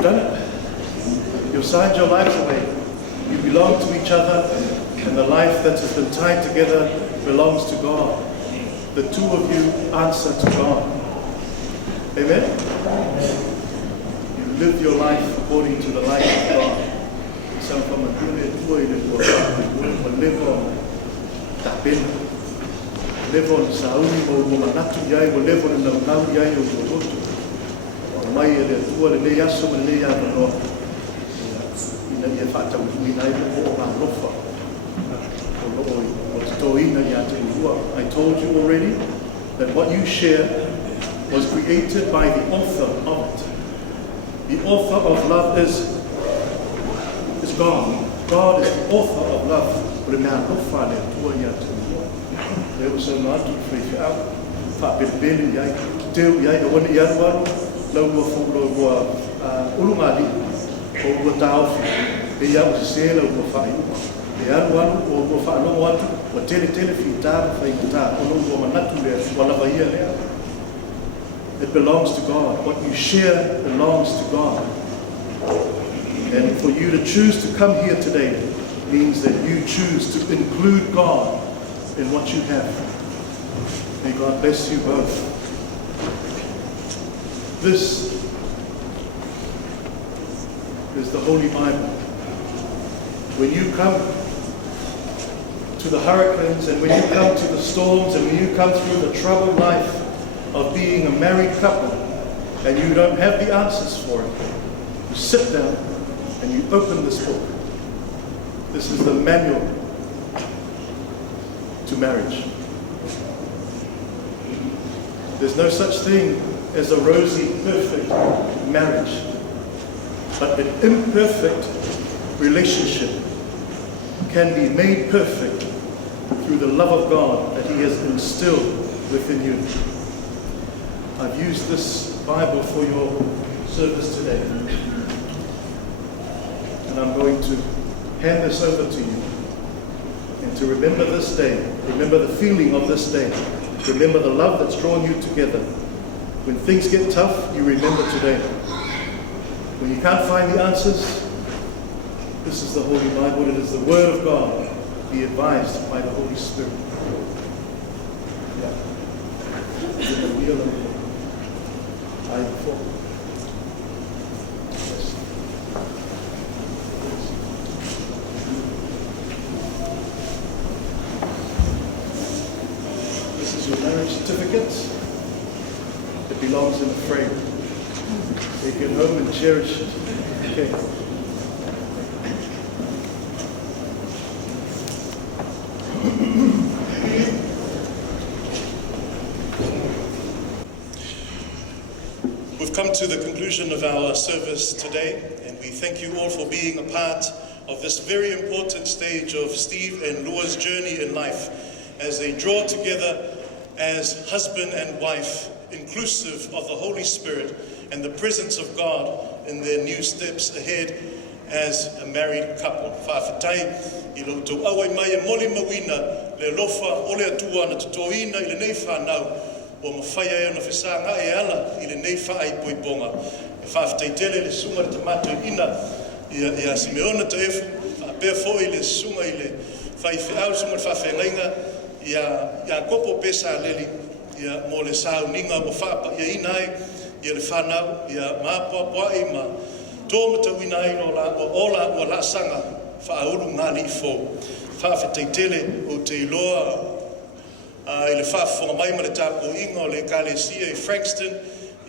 done it. You've signed your lives away. You belong to each other, and the life that has been tied together belongs to God. The two of you answer to God. Amen? You live your life according to the life of God. Some from a live on Saudi or Manatu Yai will live on the Nau Yai or Rotu. Or my tour the Yaso and Leia in the Yafata we or Alofa or Toina Yatu. I told you already that what you share was created by the author of it. The author of love is God. God is the author of love. There was a lot of free out. Fabin Yai, Till Yai, the one Yanwan, Logo Ulumadi, or Taufi, the Yam sailor of Fire, the Yanwan or Fano one, or Telefita, Faita, or Manatu, one of a year there. It belongs to God. What you share belongs to God. And for you to choose to come here today means that you choose to include God in what you have. May God bless you both. This is the Holy Bible. When you come to the hurricanes, and when you come to the storms, and when you come through the troubled life of being a married couple, and you don't have the answers for it, you sit down and you open this book. This is the manual to marriage. There's no such thing as a rosy, perfect marriage, but an imperfect relationship can be made perfect through the love of God that He has instilled within you. I've used this Bible for your service today, and I'm going to hand this over to you. And to remember this day, remember the feeling of this day, remember the love that's drawn you together. When things get tough, you remember today. When you can't find the answers, this is the Holy Bible. It is the Word of God. Be advised by the Holy Spirit. This is your marriage certificate. It belongs in a frame. Take it home and cherish it. Okay. We've come to the conclusion of our service today, and we thank you all for being a part of this very important stage of Steve and Lua's journey in life as they draw together as husband and wife, inclusive of the Holy Spirit and the presence of God in their new steps ahead as a married couple. Whawhatai, I loutou awai mai e moli mawina, le Alofa, ole atua na tutoina i le nei whanau, o mawhaia e ona whisanga e ala i le nei whaai poiponga. E whawhatai tele le sunga le tamato ina, ia Simeona te efu, pēr fo i le sunga i le whaiwhiau sunga le whawhengainga, ia kopo pesa leli, ia mo le sau ninga o whapa, ia inai, ia le whanau, ia māpua pua i ma, tō matawina i o ola ua la sanga, whaauru ngāli I fō. Whawhetei tele o te iloa, I le whawhonga mai ma le tāpo inga o le Kalesia I Frankston,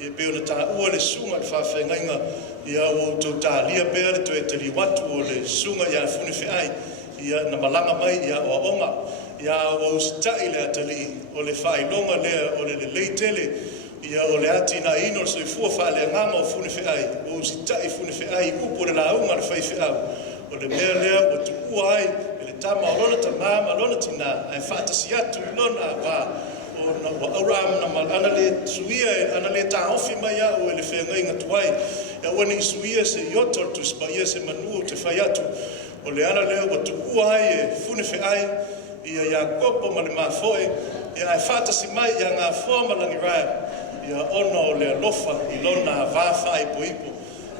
I peo na tā ua le sunga le whawhengainga, ia o tō tā lia pēr le tō e te liwatu o le sunga ia fune whiai, ia na malanga mai ia o onga, ia o usitai le atali, o le whailonga lea o le leitele, ia o le ati na ino so I fua wha le nganga o fune whiai, o usitai fune whiai, upo le launga le whai whiau, o le mea lea o tu uai, le tama o lona ta mama, lona tina, ai whaatasi atu lona wā, o auram na ana le suia, ana le tā ofi mai au e le whenga inga tuai, ia wane I suia se iotortus, pa ia se manu te whai atu, o le ana lea o tu uai e fune whiai, ia ia kopo ma le mafoe, ia ai whaatasi mai ia ngā fōma langi raya, ia ono o le Alofa I lona vāwhai po ipo,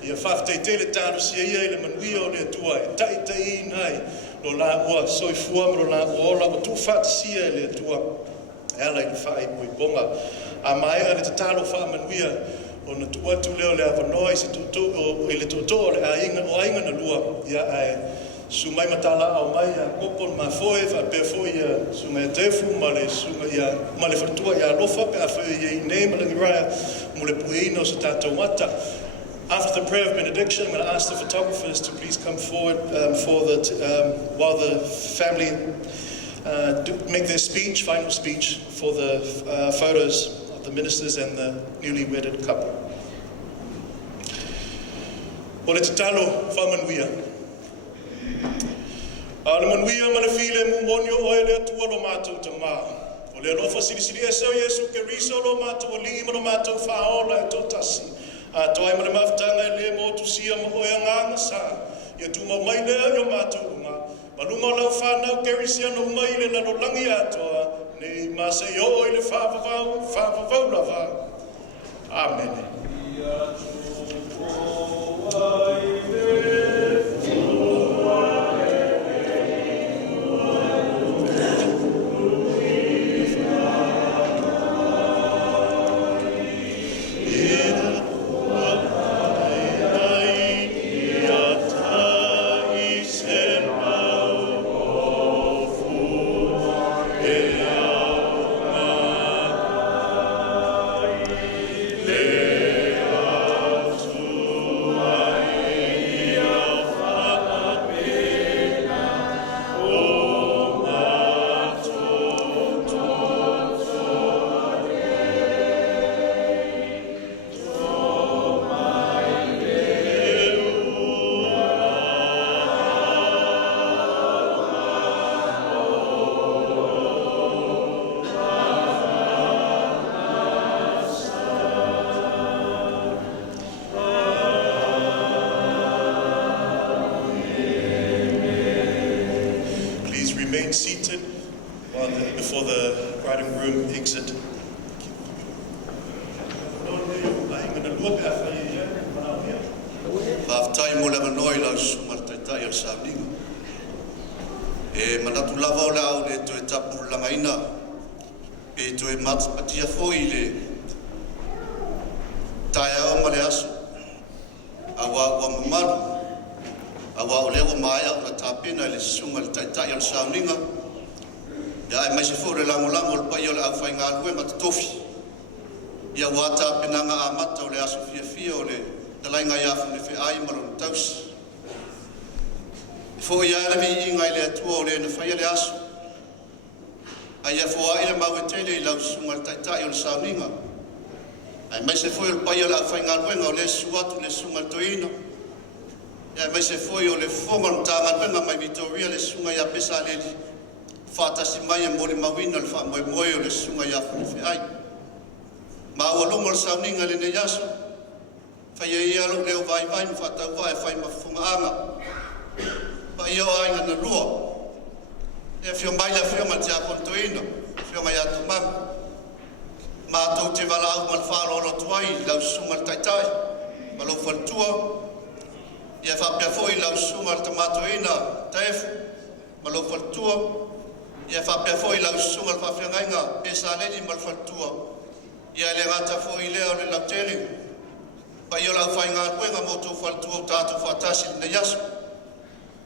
ia whawhtei tele tāno sia ia I le manuia o le atua, e tai nai, lo la ua soifua mo lo la ua ola o tu whaatasia le atua, e ala I le whai po iponga. A maenga le tatalo wha manuia, o na tuatu leo le avanoa I se tuto, o I le tuto o le ainga na lua, ia ai, sumai matala au mai a kopon ma foe fa pe foe ia sunga tefu ma le sunga ia ma le fatua ia Alofa pe a foe ia nei ma le raya mo le puino sa tatou mata. After the prayer of benediction, I'm going to ask the photographers to please come forward while the family make their speech, final speech for the photos of the ministers and the newly wedded couple. O le tatalo whamanuia. Ale manuia ma le file mu monio o ele atua lo mātou ta mā. O le Alofa sirisiri e seu Iesu ke riso lo mātou o lima lo mātou whaola e tō tasi. A toai ma le mawhtanga e le mo tu sia mo oe nganga sa. Ia tu mau mai lea yo mātou unga. Ma lunga lau whanau keri sia no mai le na no langi atoa. Nei ma se yo o ele whawavau lava. Amen. Le remain seated before the bride and groom exit. Whaftai mo langa noi lau sumartaitai al Saminga. E manatu lava o le au le toe tapu langaina. E toe matpatia foi le tae au ma le aso. Awa ua mamaru. Awa o lewa maia o na tapena le sunga le taitai al Saminga. Ia e mai se fo le langolango le pai o le au whai ngā lue matatofi. Ia wata penanga amata o le aso fia o le talainga ia fu le ai malon taus. Fo ia levi inga le atua o le na whai le aso. Ai fo ai le mau tele i lau sunga le taitai o le Saminga. Ai mai se fo le pai o le au whai ngā luenga o le suatu le sunga le toina. Ia mai se fo o le fonga o tanga luenga mai Victoria le sunga ia pesa leli. Fatasi mai e mole mawina le Moimoi o le sunga ia fu le ai. Ma o longo le Saminga le ne yaso. Fai ia lo leo vai ma fatau vai fai mafunga anga. Pa ia ai na lua. E fio mai la fio ma tia kontoina. Fio mai atu mam. Ma tau te wala au mal whalo lo tuai lau sunga taitai. Ma lo faltua. Ia whapia foi lau sunga tamatoina taefu. Ma lo faltua. Ia whapia foi lau sunga whawhiangainga. Pesa leli mal faltua. Ia le ngata foi leo le lau tele. Pa ia lau whai ngā ruenga mo tō whaltua o tātou whatasi na yaso.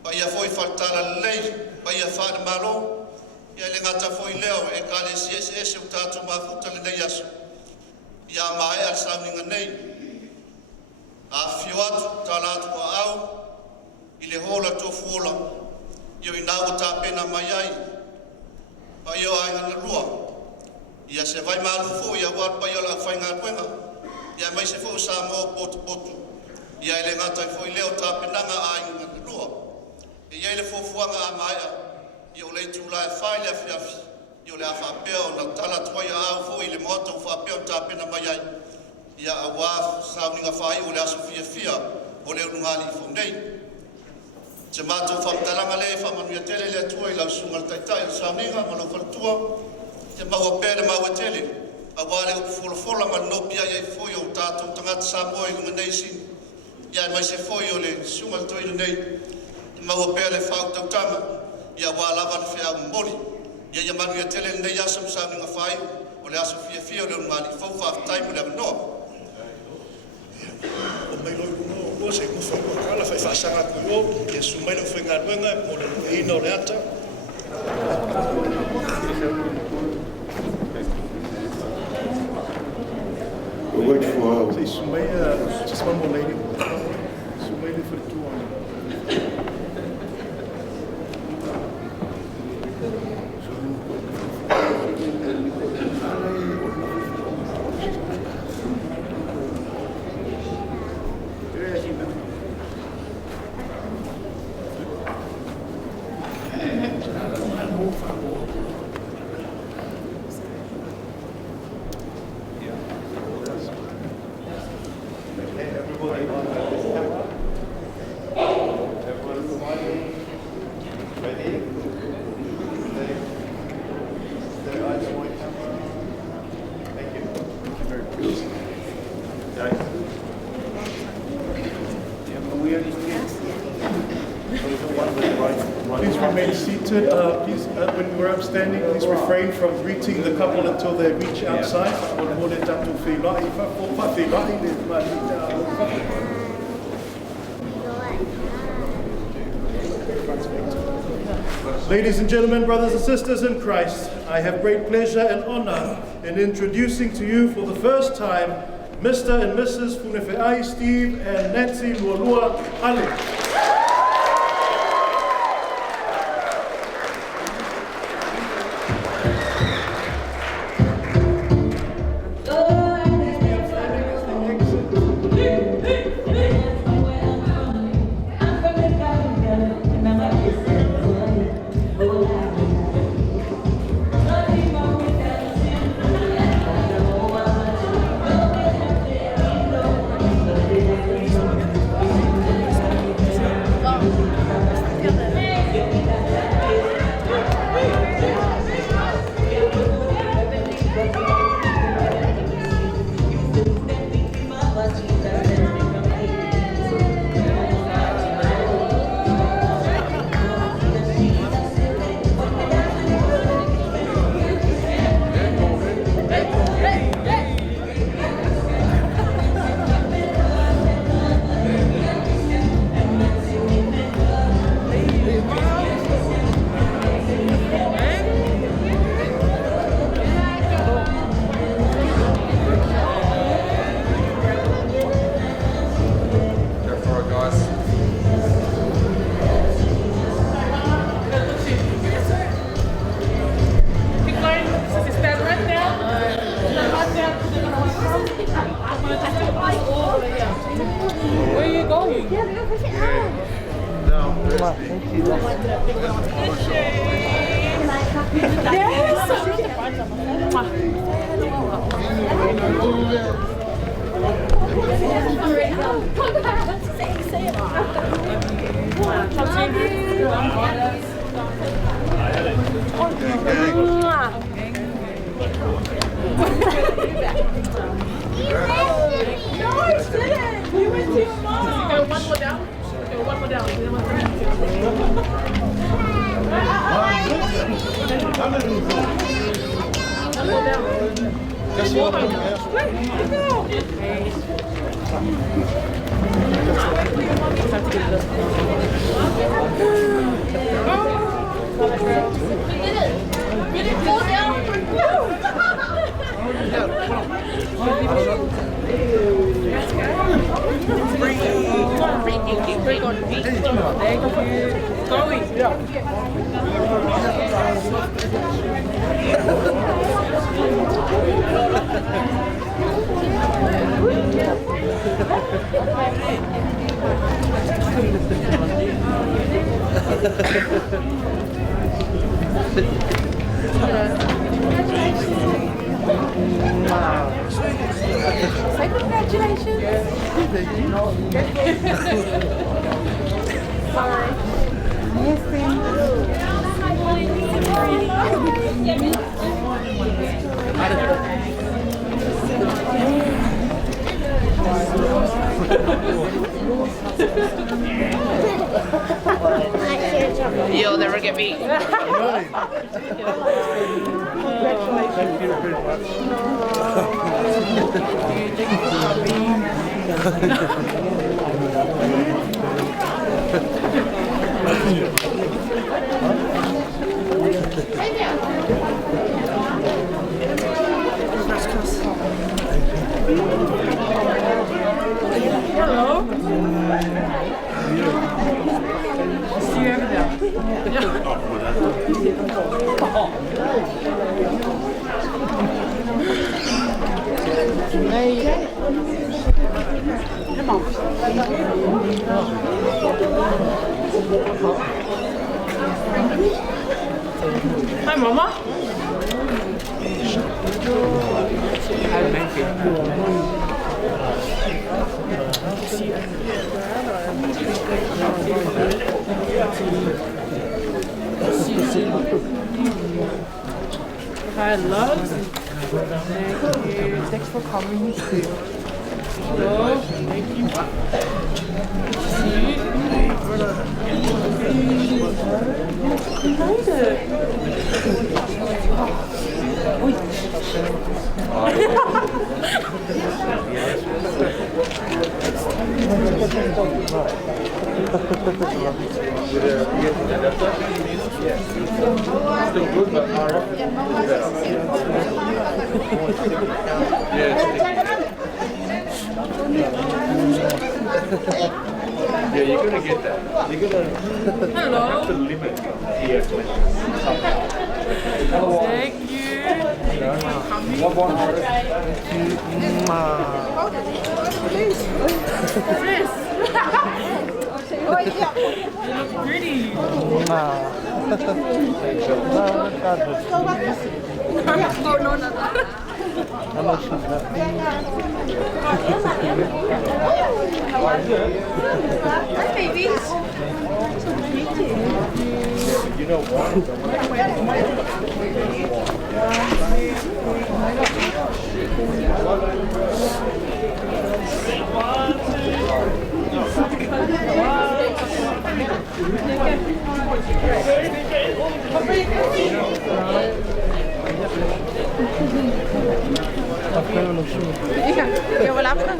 Pa ia foi whaltara lei, pa ia whāna malo. Ia le ngata foi leo e ka le CSS o tātou mafuta le na yaso. Ia mai al Saminga nei. A fio atu tā lātu a au, i le hola tō fuola. Ia i nāu tā pena mai ai. Pa ia ai ngana lua. Ia se vai malu fo ia wat pa ia lau whai ngā ruenga. Ia mai se fo Samoa potu. Ia ele ngata fo i leo tāpenanga a inga lua. Ia ele fo fuanga a maia. Ia o le tūla e whai lea whiawhi. Ia o le a whapea o na tala tuai a au fo i le moata o whapea o tāpena mai ai. Ia a wā sauninga whai o le aso fia o le unungali i fo nei. Te mātou whamtalanga le whamanuia tele lea tua i lau sungal taitai o sauninga ma lau whaltua. Te maua pēle maua tele. A wale o folofola ma nopia ia i foi o tātou tangata Samoa i lunga nei sin. Ia mai se foi o le sunga toina nei. I maua pēle whau tautanga. Ia wā lava le whea mori. Ia manu ia tele nei asam sauninga whai. O le aso fia o le unmani fau whaftai mo le avanoa. O mai loi kungo o se kufa ko kala fai fasanga ko o ke sumai no foi ngaruenga mo le ina o le ata. We'll wait for Say Sumaya, just one more lady. Sumaya for the 2 on. Please remain seated. Please, when we're upstanding, please refrain from greeting the couple until they reach outside. Ladies and gentlemen, brothers and sisters in Christ, I have great pleasure and honor in introducing to you for the first time Mr. and Mrs. Funefe'ai Steve and Nancy Lualua Ale. You went to your mom. Go one more down. Go one more down. Say congratulations. Sorry. You'll never get me. Thank you very much. Hello. See you over there. Come on. Hi, Mama. Hi, love. Thank you. Thanks for coming. Hello. Thank you. Still good, but yeah, you're gonna get that. You're gonna have to limit EFKS somehow. Thank you. Chris. You look pretty. Hi, babies. You know Yo voy a hablar.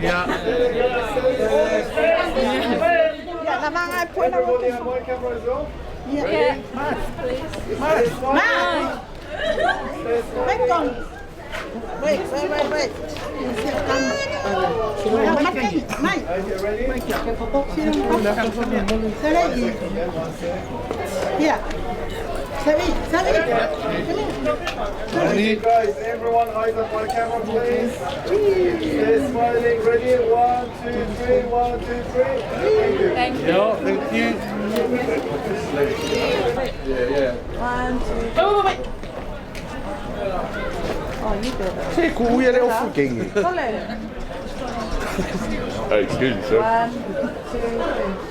Yeah. Ready, guys, everyone eyes up on camera, please. Stay smiling, ready? 1, 2, 3, 1, 2, 3. Thank you. Thank you. Yeah, thank you. Yeah, yeah. 1, 2. Oh, wait. Oh, you did it. Se kuuja le ofu kengi. Kole. Excuse me, sir. 1, 2, 3.